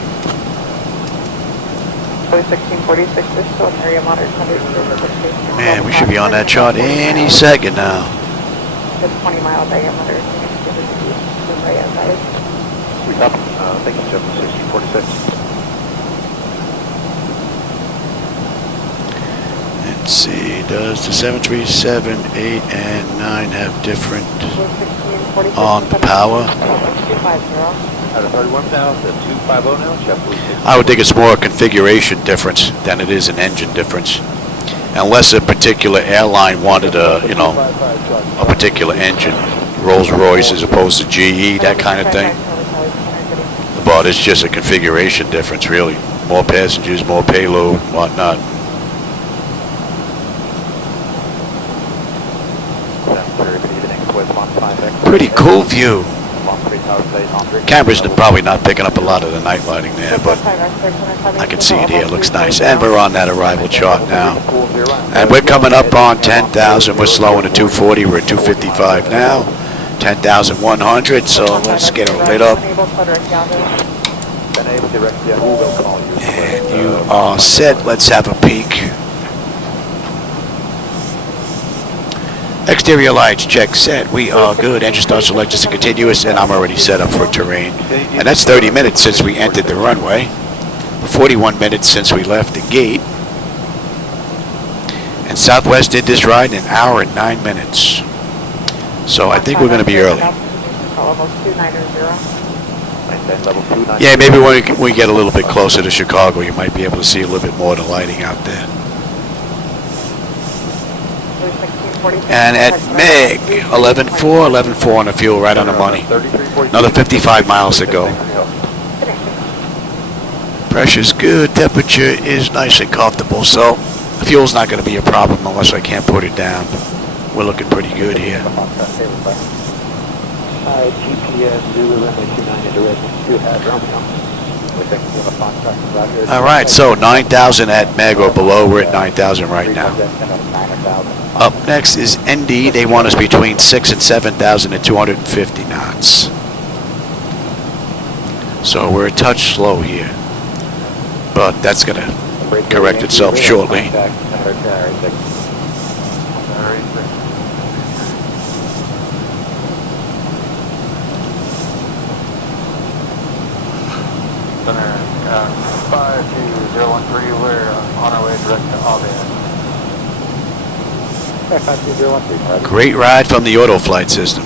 1646 is still an area moderate. Man, we should be on that chart any second now. It's 20 mile diameter. We copy. Thank you, JetBlue 1646. Let's see, does the 737, 8, and 9 have different on the power? Out of 31,000 to 250 now, JetBlue 1646. I would think it's more a configuration difference than it is an engine difference. Unless a particular airline wanted a particular engine, Rolls-Royce as opposed to GE, that kind of thing. But it's just a configuration difference, really. More passengers, more payload, whatnot. Pretty cool view. Camera's probably not picking up a lot of the night lighting there, but I can see it here. It looks nice. And we're on that arrival chart now. And we're coming up on 10,000. We're slowing to 240. We're at 255 now. 10,100. So let's get it lit up. And you are set. Let's have a peek. Exterior lights, check, set. We are good. Engine start selected to continuous, and I'm already set up for terrain. And that's 30 minutes since we entered the runway. 41 minutes since we left the gate. And Southwest did this ride in 1 hour and 9 minutes. So I think we're going to be early. Yeah, maybe when we get a little bit closer to Chicago, you might be able to see a little bit more of the lighting out there. And at Meg, 11.4, 11.4 on the fuel, right on the money. Another 55 miles to go. Pressure's good, temperature is nice and comfortable, so the fuel's not going to be a problem unless I can't put it down. We're looking pretty good here. GPS Zulu runway 29 into residence 2 at Romeo. All right, so 9,000 at Meg or below. We're at 9,000 right now. Up next is ND. They want us between 6 and 7,000 at 250 knots. So we're a touch slow here, but that's going to correct itself shortly. Center 52013, we're on our way direct to Aviation. 52013. Great ride from the auto flight system.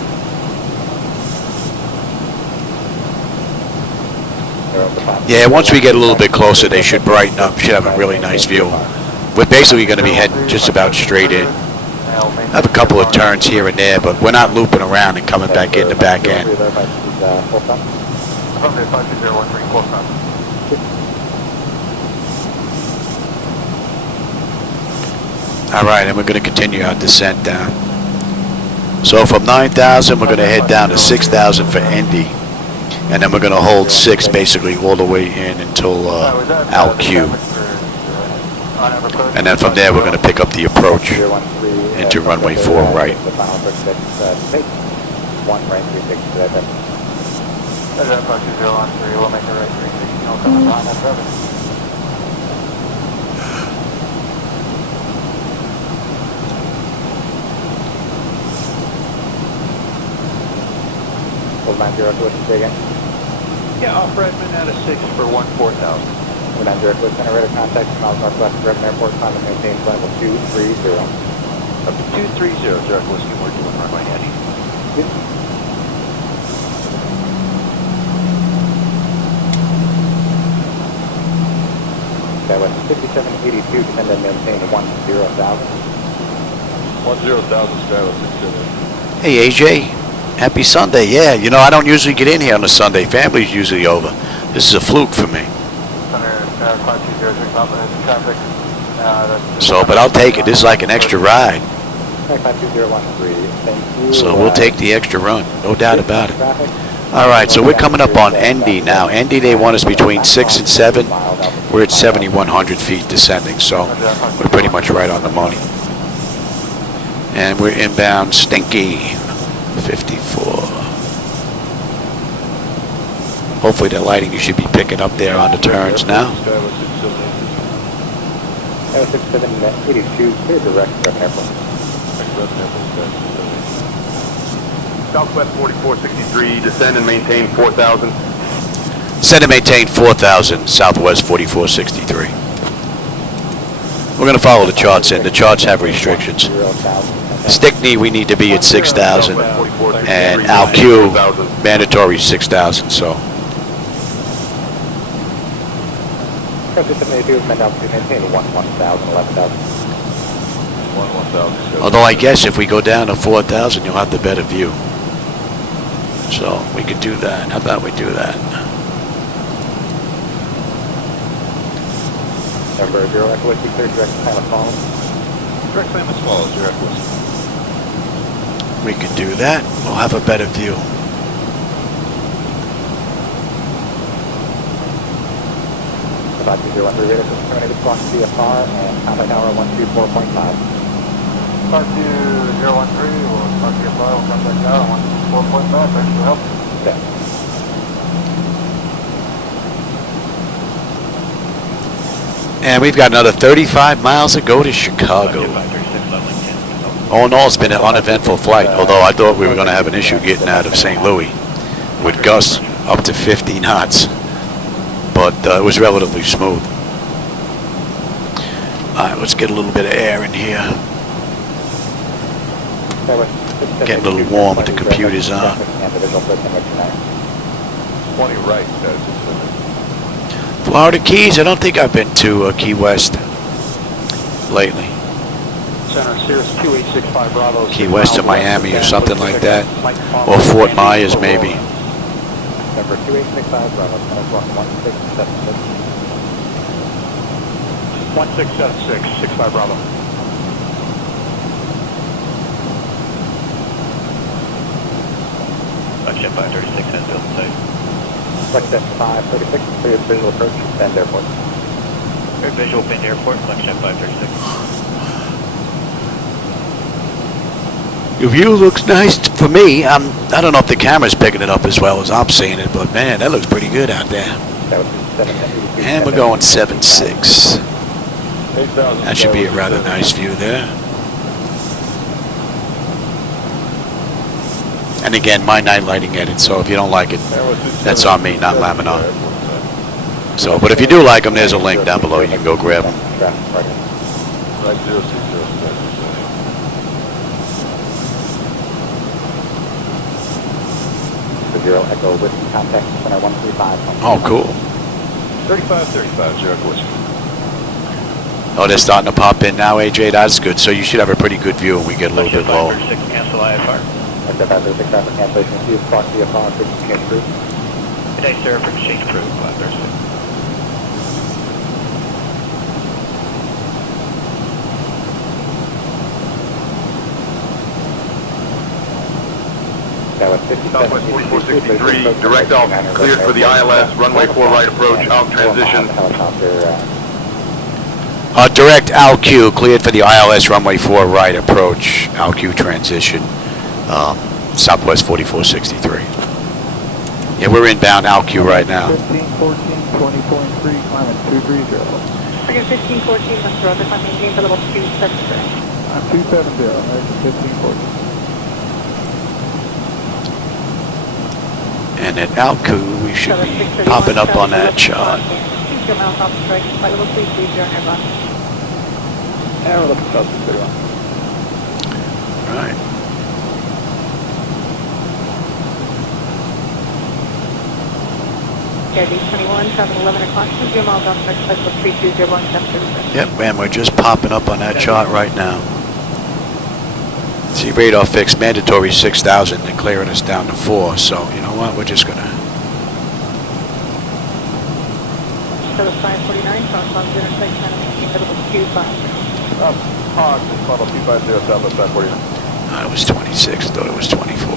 Yeah, once we get a little bit closer, they should brighten up. Should have a really nice view. We're basically going to be heading just about straight in. Have a couple of turns here and there, but we're not looping around and coming back in the back end. All right, and we're going to continue our descent down. So from 9,000, we're going to head down to 6,000 for ND. And then we're going to hold 6 basically all the way in until LQ. And then from there, we're going to pick up the approach into runway 4 right. We'll make a right 360, we'll come behind that 7. Hold 90, what did you say again? Yeah, off Redmond at a 6 for 14000. Hold 90, what's going to rate of contact from Miles Northwest Redmond Airport, time to maintain flight level 230. Up to 230, Direct Whiskey, we're doing runway heading. Okay, with 5782, descend and maintain 10,000. 10,000, Skyway 67. Hey, AJ. Happy Sunday. Yeah, you know, I don't usually get in here on a Sunday. Family's usually over. This is a fluke for me. So, but I'll take it. This is like an extra ride. So we'll take the extra run. No doubt about it. All right, so we're coming up on ND now. ND, they want us between 6 and 7. We're at 7,100 feet descending, so we're pretty much right on the money. And we're inbound Stinky. 54. Hopefully the lighting you should be picking up there on the turns now. Southwest 4463, descend and maintain 4,000. Descend and maintain 4,000, Southwest 4463. We're going to follow the charts in. The charts have restrictions. Stickney, we need to be at 6,000, and LQ, mandatory 6,000, so. Although I guess if we go down to 4,000, you'll have the better view. So we could do that. How about we do that? Number 0 Echo Whiskey, clear direct climb as follows. Direct climb as follows, 0 Echo Whiskey. We can do that. We'll have a better view. About 201 radar system terminated clock CFR and contact tower 124.5. Start 2013, we'll start CFR, we'll contact tower 124.5. Thanks for help. Yeah. And we've got another 35 miles to go to Chicago. All in all, it's been an uneventful flight, although I thought we were going to have an issue getting out of St. Louis with gusts up to 50 knots. But it was relatively smooth. All right, let's get a little bit of air in here. Getting a little warm with the computers on. 20 right, Florida Keys, I don't think I've been to Key West lately. Center, Cirrus 2865 Bravo. Key West of Miami or something like that. Or Fort Myers, maybe. Number 2865 Bravo, Center, 1676. 1676, 65 Bravo. Jet 536 and build safe. Jet 536, cleared visual approach, Bend Airport. Cleared visual, Bend Airport, Jet 536. Your view looks nice for me. I don't know if the camera's picking it up as well as I'm seeing it, but man, that looks pretty good out there. And we're going 7.6. That should be a rather nice view there. And again, my night lighting edit, so if you don't like it, that's on me, not Laminar. So, but if you do like them, there's a link down below. You can go grab them. Zero Echo Whiskey contact center 135. Oh, cool. 3535, Zero Echo Whiskey. Oh, they're starting to pop in now, AJ. That's good. So you should have a pretty good view when we get a little bit lower. Cancel IFR. Jet 536 after cancellation. See clock VFR, exchange approved. Good day, sir, for exchange approved, 536. Southwest 4463, direct out, cleared for the ILS, runway 4 right approach, out transition. Direct ALQ cleared for the ILS runway 4 right approach, ALQ transition, Southwest 4463. Yeah, we're inbound ALQ right now. 1514, 20.3, climbing 230. Again, 1514, Mr. Rose, if I'm maintaining for level 270. I'm 270, American 1514. And at ALQ, we should be popping up on that chart. 2 miles off the strike, flight level 330, Airbus. And we're looking south to 31. Right. KRD 21, traveling 11 o'clock, 2 miles off the strike, flight level 320, Yep, and we're just popping up on that chart right now. See, radar fix mandatory 6,000. They're clearing us down to 4. So you know what? We're just gonna. So it's 549, crosswalk 06, and I'm level 250. Hawk, level 250, Southwest 549. It was 26. I thought it was 24.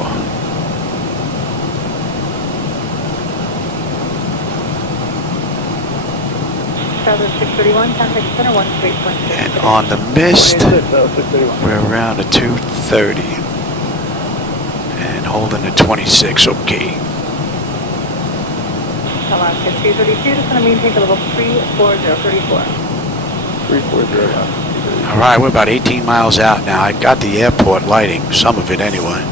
Southern 631, contact center 13.6. And on the mist, we're around a 230. And holding a 26, okay. Alaska 232, just going to maintain to level 34034. 340, All right, we're about 18 miles out now. I got the airport lighting, some of it anyway.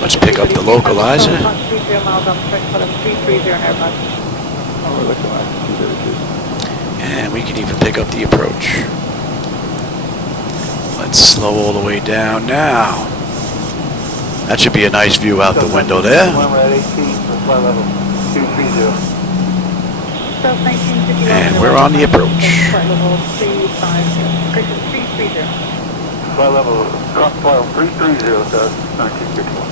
Let's pick up the localizer. 30 miles off the strike, flight level 330, Airbus. Oh, we're looking like 232. And we can even pick up the approach. Let's slow all the way down now. That should be a nice view out the window there. We're at 18 for flight level 230. And we're on the approach. Flight level 330. Flight level 330, sir, 1961.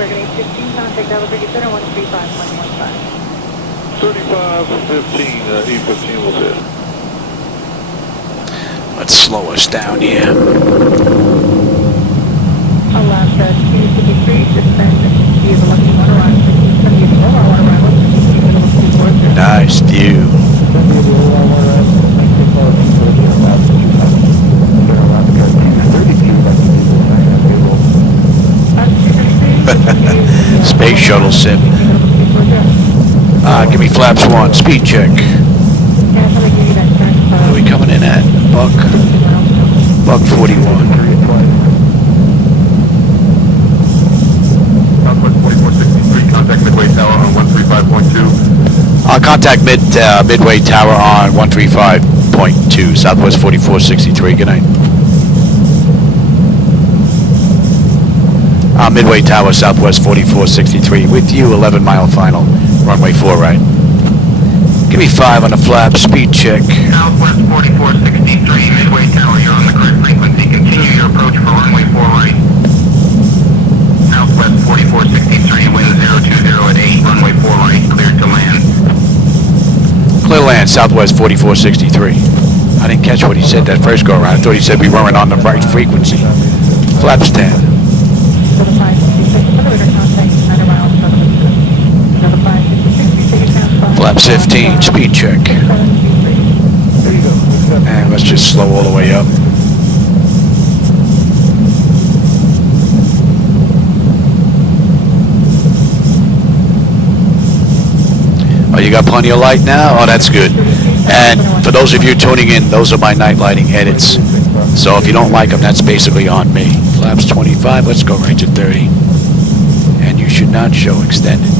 Bergen 815, contact Albuquerque Center 135.15. 3515, E15 will hit. Let's slow us down here. Alaska 253, descend via the Lucky Water on 1670 Water Island, level 240. Nice view. Space shuttle sim. Give me flaps 1, speed check. What are we coming in at? Buck 41. Southwest 4463, contact Midway Tower on 135.2. Contact Midway Tower on 135.2, Southwest 4463. Good night. Midway Tower, Southwest 4463, with you, 11 mile final. runway 4 right. Give me 5 on the flap, speed check. Southwest 4463, Midway Tower, you're on the correct frequency. Continue your approach for runway 4 right. Southwest 4463, wind 020 at 8, runway 4 right, cleared to land. Clear land, Southwest 4463. I didn't catch what he said that first go around. I thought he said we weren't on the right frequency. Flaps 10. Flaps 15, speed check. And let's just slow all the way up. Oh, you got plenty of light now? Oh, that's good. And for those of you tuning in, those are my night lighting edits. So if you don't like them, that's basically on me. Flaps 25, let's go right to 30. And you should not show extended.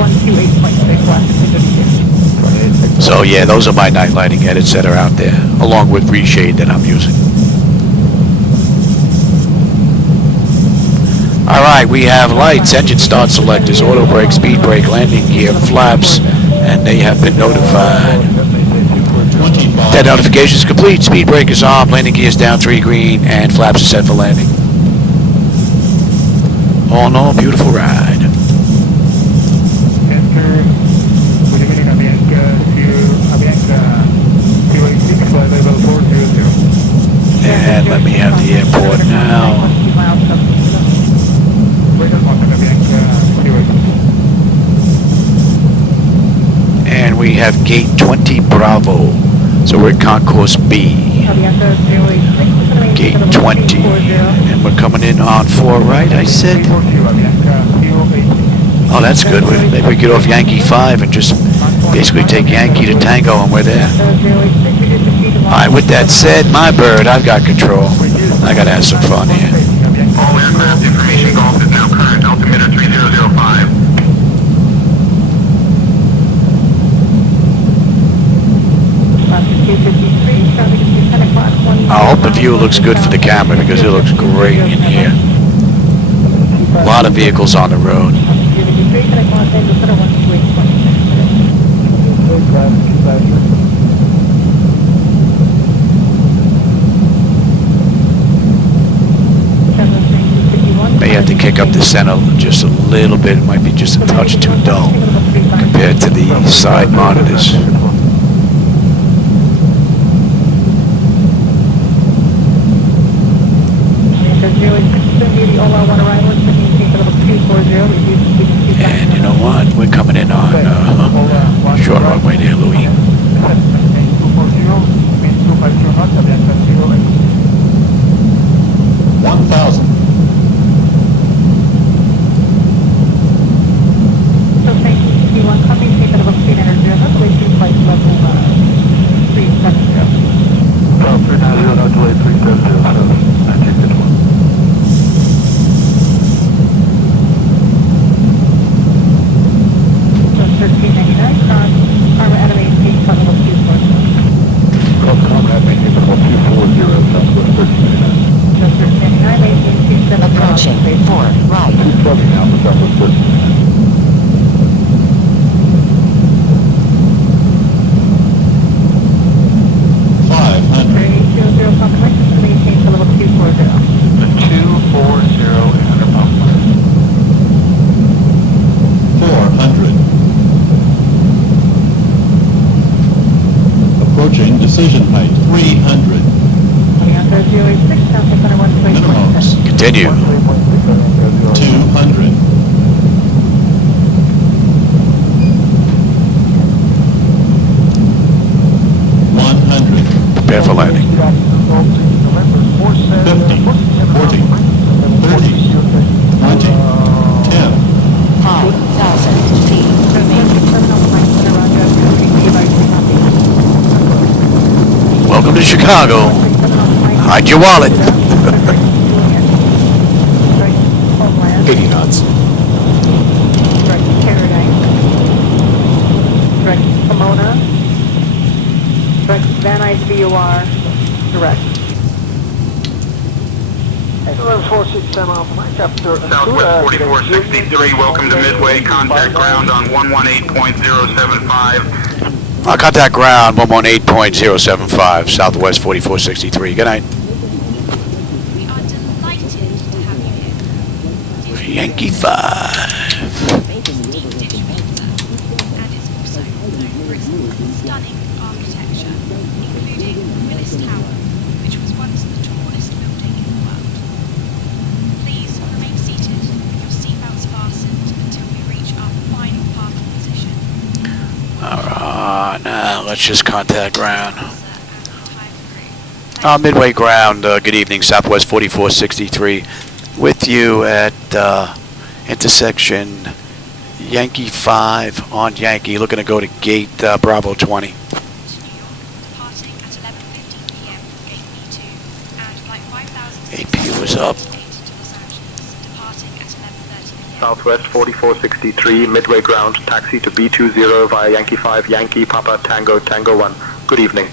128.6 So yeah, those are my night lighting edits that are out there, along with reshade that I'm using. Alright, we have lights, engine start selectors, auto brake, speed brake, landing gear, flaps, and they have been notified. That notification is complete, speed brake is on, landing gear is down 3 green, and flaps are set for landing. All in all, beautiful ride. And let me have the airport now. And we have gate 20 Bravo. So we're at concourse B. Gate 20. And we're coming in on 4 right, I said. Oh, that's good. Maybe we get off Yankee 5 and just basically take Yankee to Tango and we're there. Alright, with that said, my bird, I've got control. I gotta have some fun here. All aircraft information golf is now current, altimeter 3005. I hope the view looks good for the camera because it looks great in here. A lot of vehicles on the road. May have to kick up the center just a little bit. It might be just a touch too dull compared to the side monitors. And you know what? We're coming in on short runway there, Louis. 1,000. Approaching 4 right. 400. Approaching decision height 300. Minimums. Continue. 200. 100. Prepare for landing. 50. 40. 30. 20. 10. 5,000 feet. Welcome to Chicago. Hide your wallet. 80 knots. Direct Pomona. Direct Van Nuys VOR. Direct. Southwest 4463, welcome to Midway. Contact ground on 118.075. Contact ground 118.075, Southwest 4463. Good night. We are delighted to have you here. Yankee 5. And it's also known for its stunning architecture, including Willis Tower, which was once the tallest building in the world. Please remain seated with your seatbelts fastened until we reach our final parking position. Alright, now let's just contact ground. Midway ground, good evening, Southwest 4463. With you at intersection Yankee 5 on Yankee, looking to go to gate Bravo 20. Departing at 11:15 p.m. gate B2 and flight 5000 APU is up. to Los Angeles, departing at 11:30 p.m. Southwest 4463, Midway ground, taxi to B20 via Yankee 5, Yankee, Papa, Tango, Tango 1. Good evening.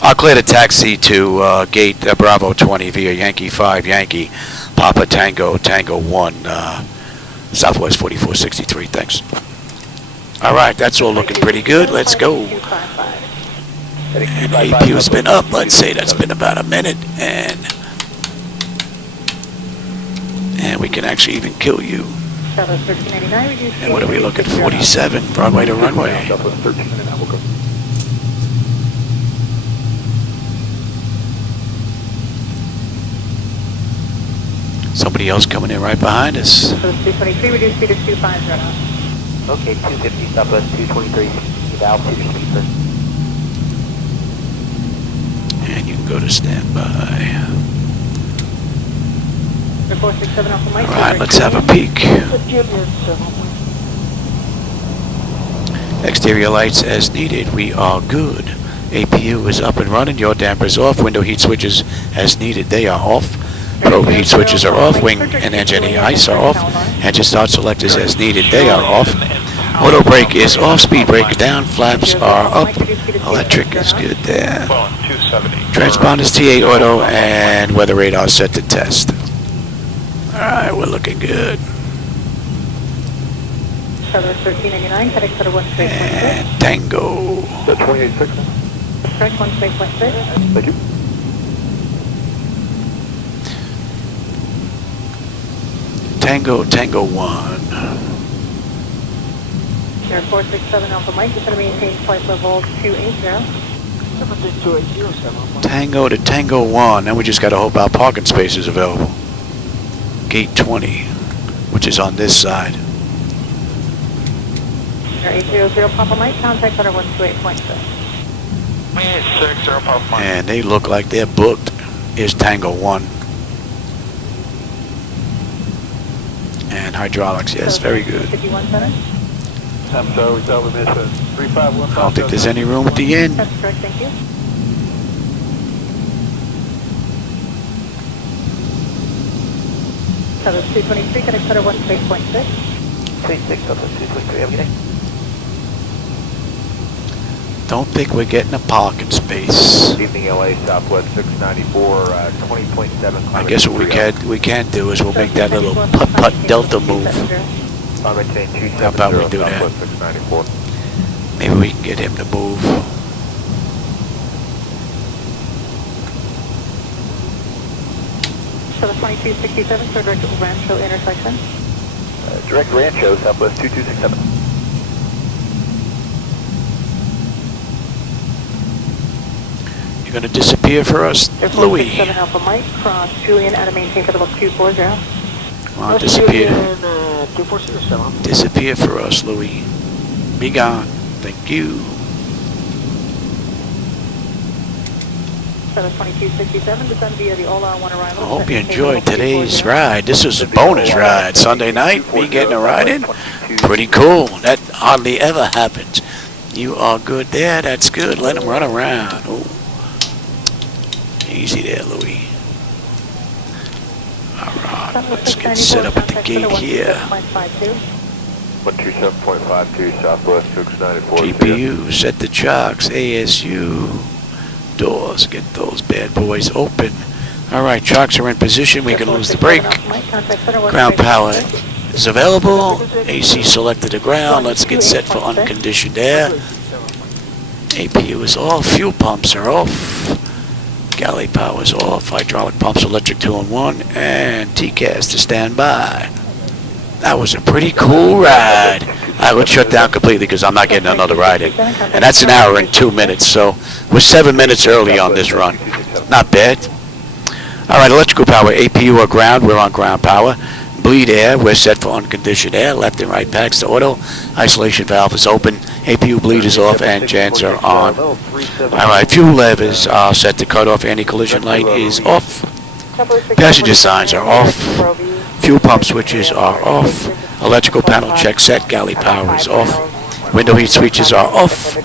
I'll clear the taxi to gate Bravo 20 via Yankee 5, Yankee, Papa, Tango, Tango 1, Southwest 4463. Thanks. All right, that's all looking pretty good. Let's go. And APU's been up. Let's say that's been about a minute, and we can actually even kill you. And what are we looking? 47, runway to runway. Somebody else coming in right behind us. 223, reduce speed to 25 right now. Okay, 250, Southwest 223, the altitude speed first. And you can go to standby. 467 off the mic. All right, let's have a peek. Exterior lights as needed. We are good. APU is up and running. Your dampers off. Window heat switches as needed. They are off. Probe heat switches are off. Wing and engine ice are off. Engine start selectors as needed. They are off. Auto brake is off. Speed brake down. Flaps are up. Electric is good there. Transponders TA auto and weather radar set to test. Alright, we're looking good. 1399, heading for the 1space.6. And Tango. 28.6. Correct, 1space.6. Thank you. Tango, Tango 1. Air 467 Alpha Mike, just going to maintain flight level 280. Tango to Tango 1. Then we just got to hope our parking space is available. Gate 20, which is on this side. Air 800 Papa Mike, contact center 128.6. 180 Papa Mike. And they look like they're booked. Here's Tango 1. And hydraulics, yes, very good. 51 center. I'm sorry, that was miss 351. I don't think there's any room at the end. That's correct, thank you. Southern 223, connect center 1space.6. 36, Southern 223, everything. Don't think we're getting a parking space. Good evening, LA, Southwest 694, 20.7. I guess what we can do is we'll make that little putt-putt delta move. How about we do that? Maybe we can get him to move. Southern 2267, so direct Rancho intersection. Direct Rancho, Southwest 2267. You're going to disappear for us, Air Louis. 467 Alpha Mike, cross Julian, out of maintain for level 240. Come on, disappear. Disappear for us, Louis. Be gone. Thank you. Southern 2267, descend via the Ola-1 arrival. I hope you enjoyed today's ride. This was a bonus ride. Sunday night, me getting a ride in. Pretty cool. That hardly ever happens. You are good there. That's good. Let them run around. Ooh. Easy there, Louis. All right, let's get set up at the gate here. 127.52, Southwest 694. GPU, set the chocks, ASU, doors, get those bad boys open. Alright, chocks are in position. We can lose the brake. Ground power is available. AC selected to ground. Let's get set for unconditioned air. APU is off. Fuel pumps are off. Galley power is off. Hydraulic pumps, electric 2 and 1. And TCAS to stand by. That was a pretty cool ride. Alright, let's shut down completely because I'm not getting another ride in. And that's an hour and 2 minutes, so we're 7 minutes early on this run. Not bad. Alright, electrical power, APU or ground, we're on ground power. Bleed air, we're set for unconditioned air. Left and right packs to auto. Isolation valve is open. APU bleed is off and jets are on. Alright, fuel levers are set to cut off. Anti-collision light is off. Passenger signs are off. Fuel pump switches are off. Electrical panel check set. Galley power is off. Window heat switches are off.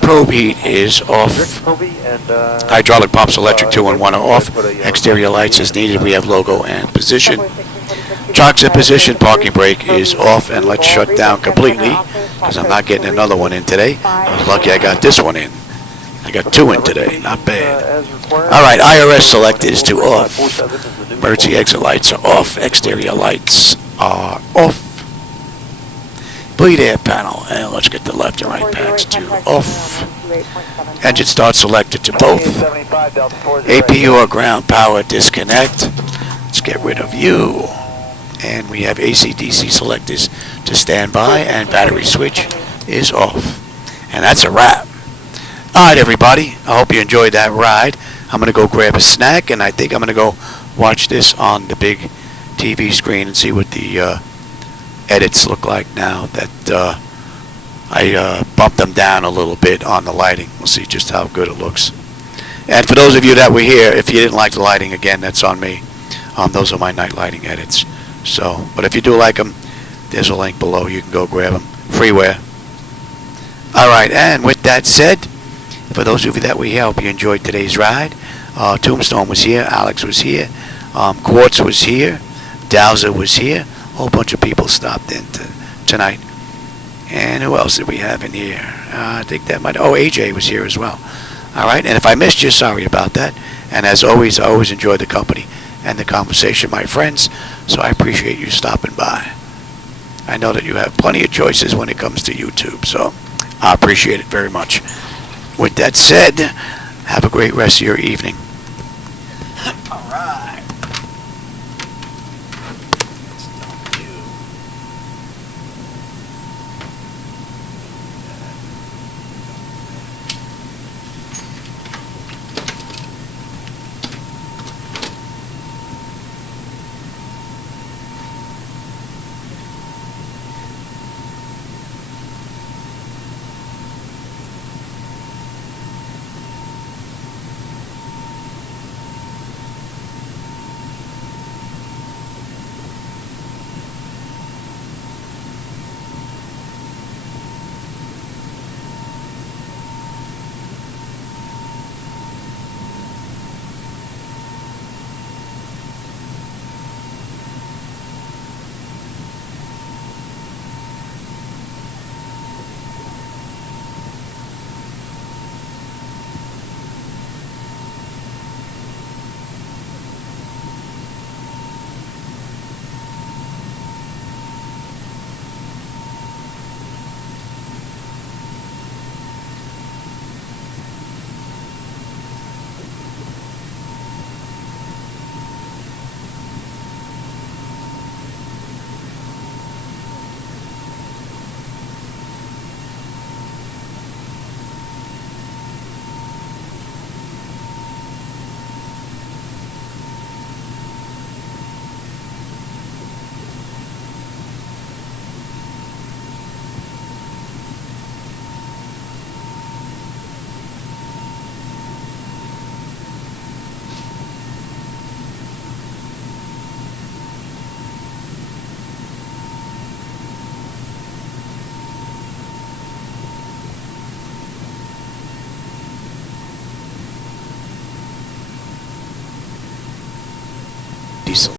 Probe heat is off. Hydraulic pumps, electric 2 and 1 are off. Exterior lights as needed. We have logo and position. Chocks in position. Parking brake is off. And let's shut down completely because I'm not getting another one in today. I was lucky I got this one in. I got 2 in today. Not bad. Alright, IRS select is to off. Emergency exit lights are off. Exterior lights are off. Bleed air panel. And let's get the left and right packs to off. Engine start selected to both. APU or ground power disconnect. Let's get rid of you. And we have AC/DC selectors to stand by. And battery switch is off. And that's a wrap. Alright everybody, I hope you enjoyed that ride. I'm going to go grab a snack and I think I'm going to go watch this on the big TV screen and see what the edits look like now that I bumped them down a little bit on the lighting. We'll see just how good it looks. And for those of you that were here, if you didn't like the lighting, again, that's on me. Those are my night lighting edits. So, but if you do like them, there's a link below. You can go grab them. Freeware. Alright, and with that said, for those of you that were here, I hope you enjoyed today's ride. Tombstone was here. Alex was here. Quartz was here. Dowser was here. A whole bunch of people stopped in tonight. And who else did we have in here? I think that might... Oh, AJ was here as well. All right. And if I missed you, sorry about that. And as always, I always enjoy the company and the conversation, my friends. So I appreciate you stopping by. I know that you have plenty of choices when it comes to YouTube. So I appreciate it very much. With that said, have a great rest of your evening. All right. Diesel.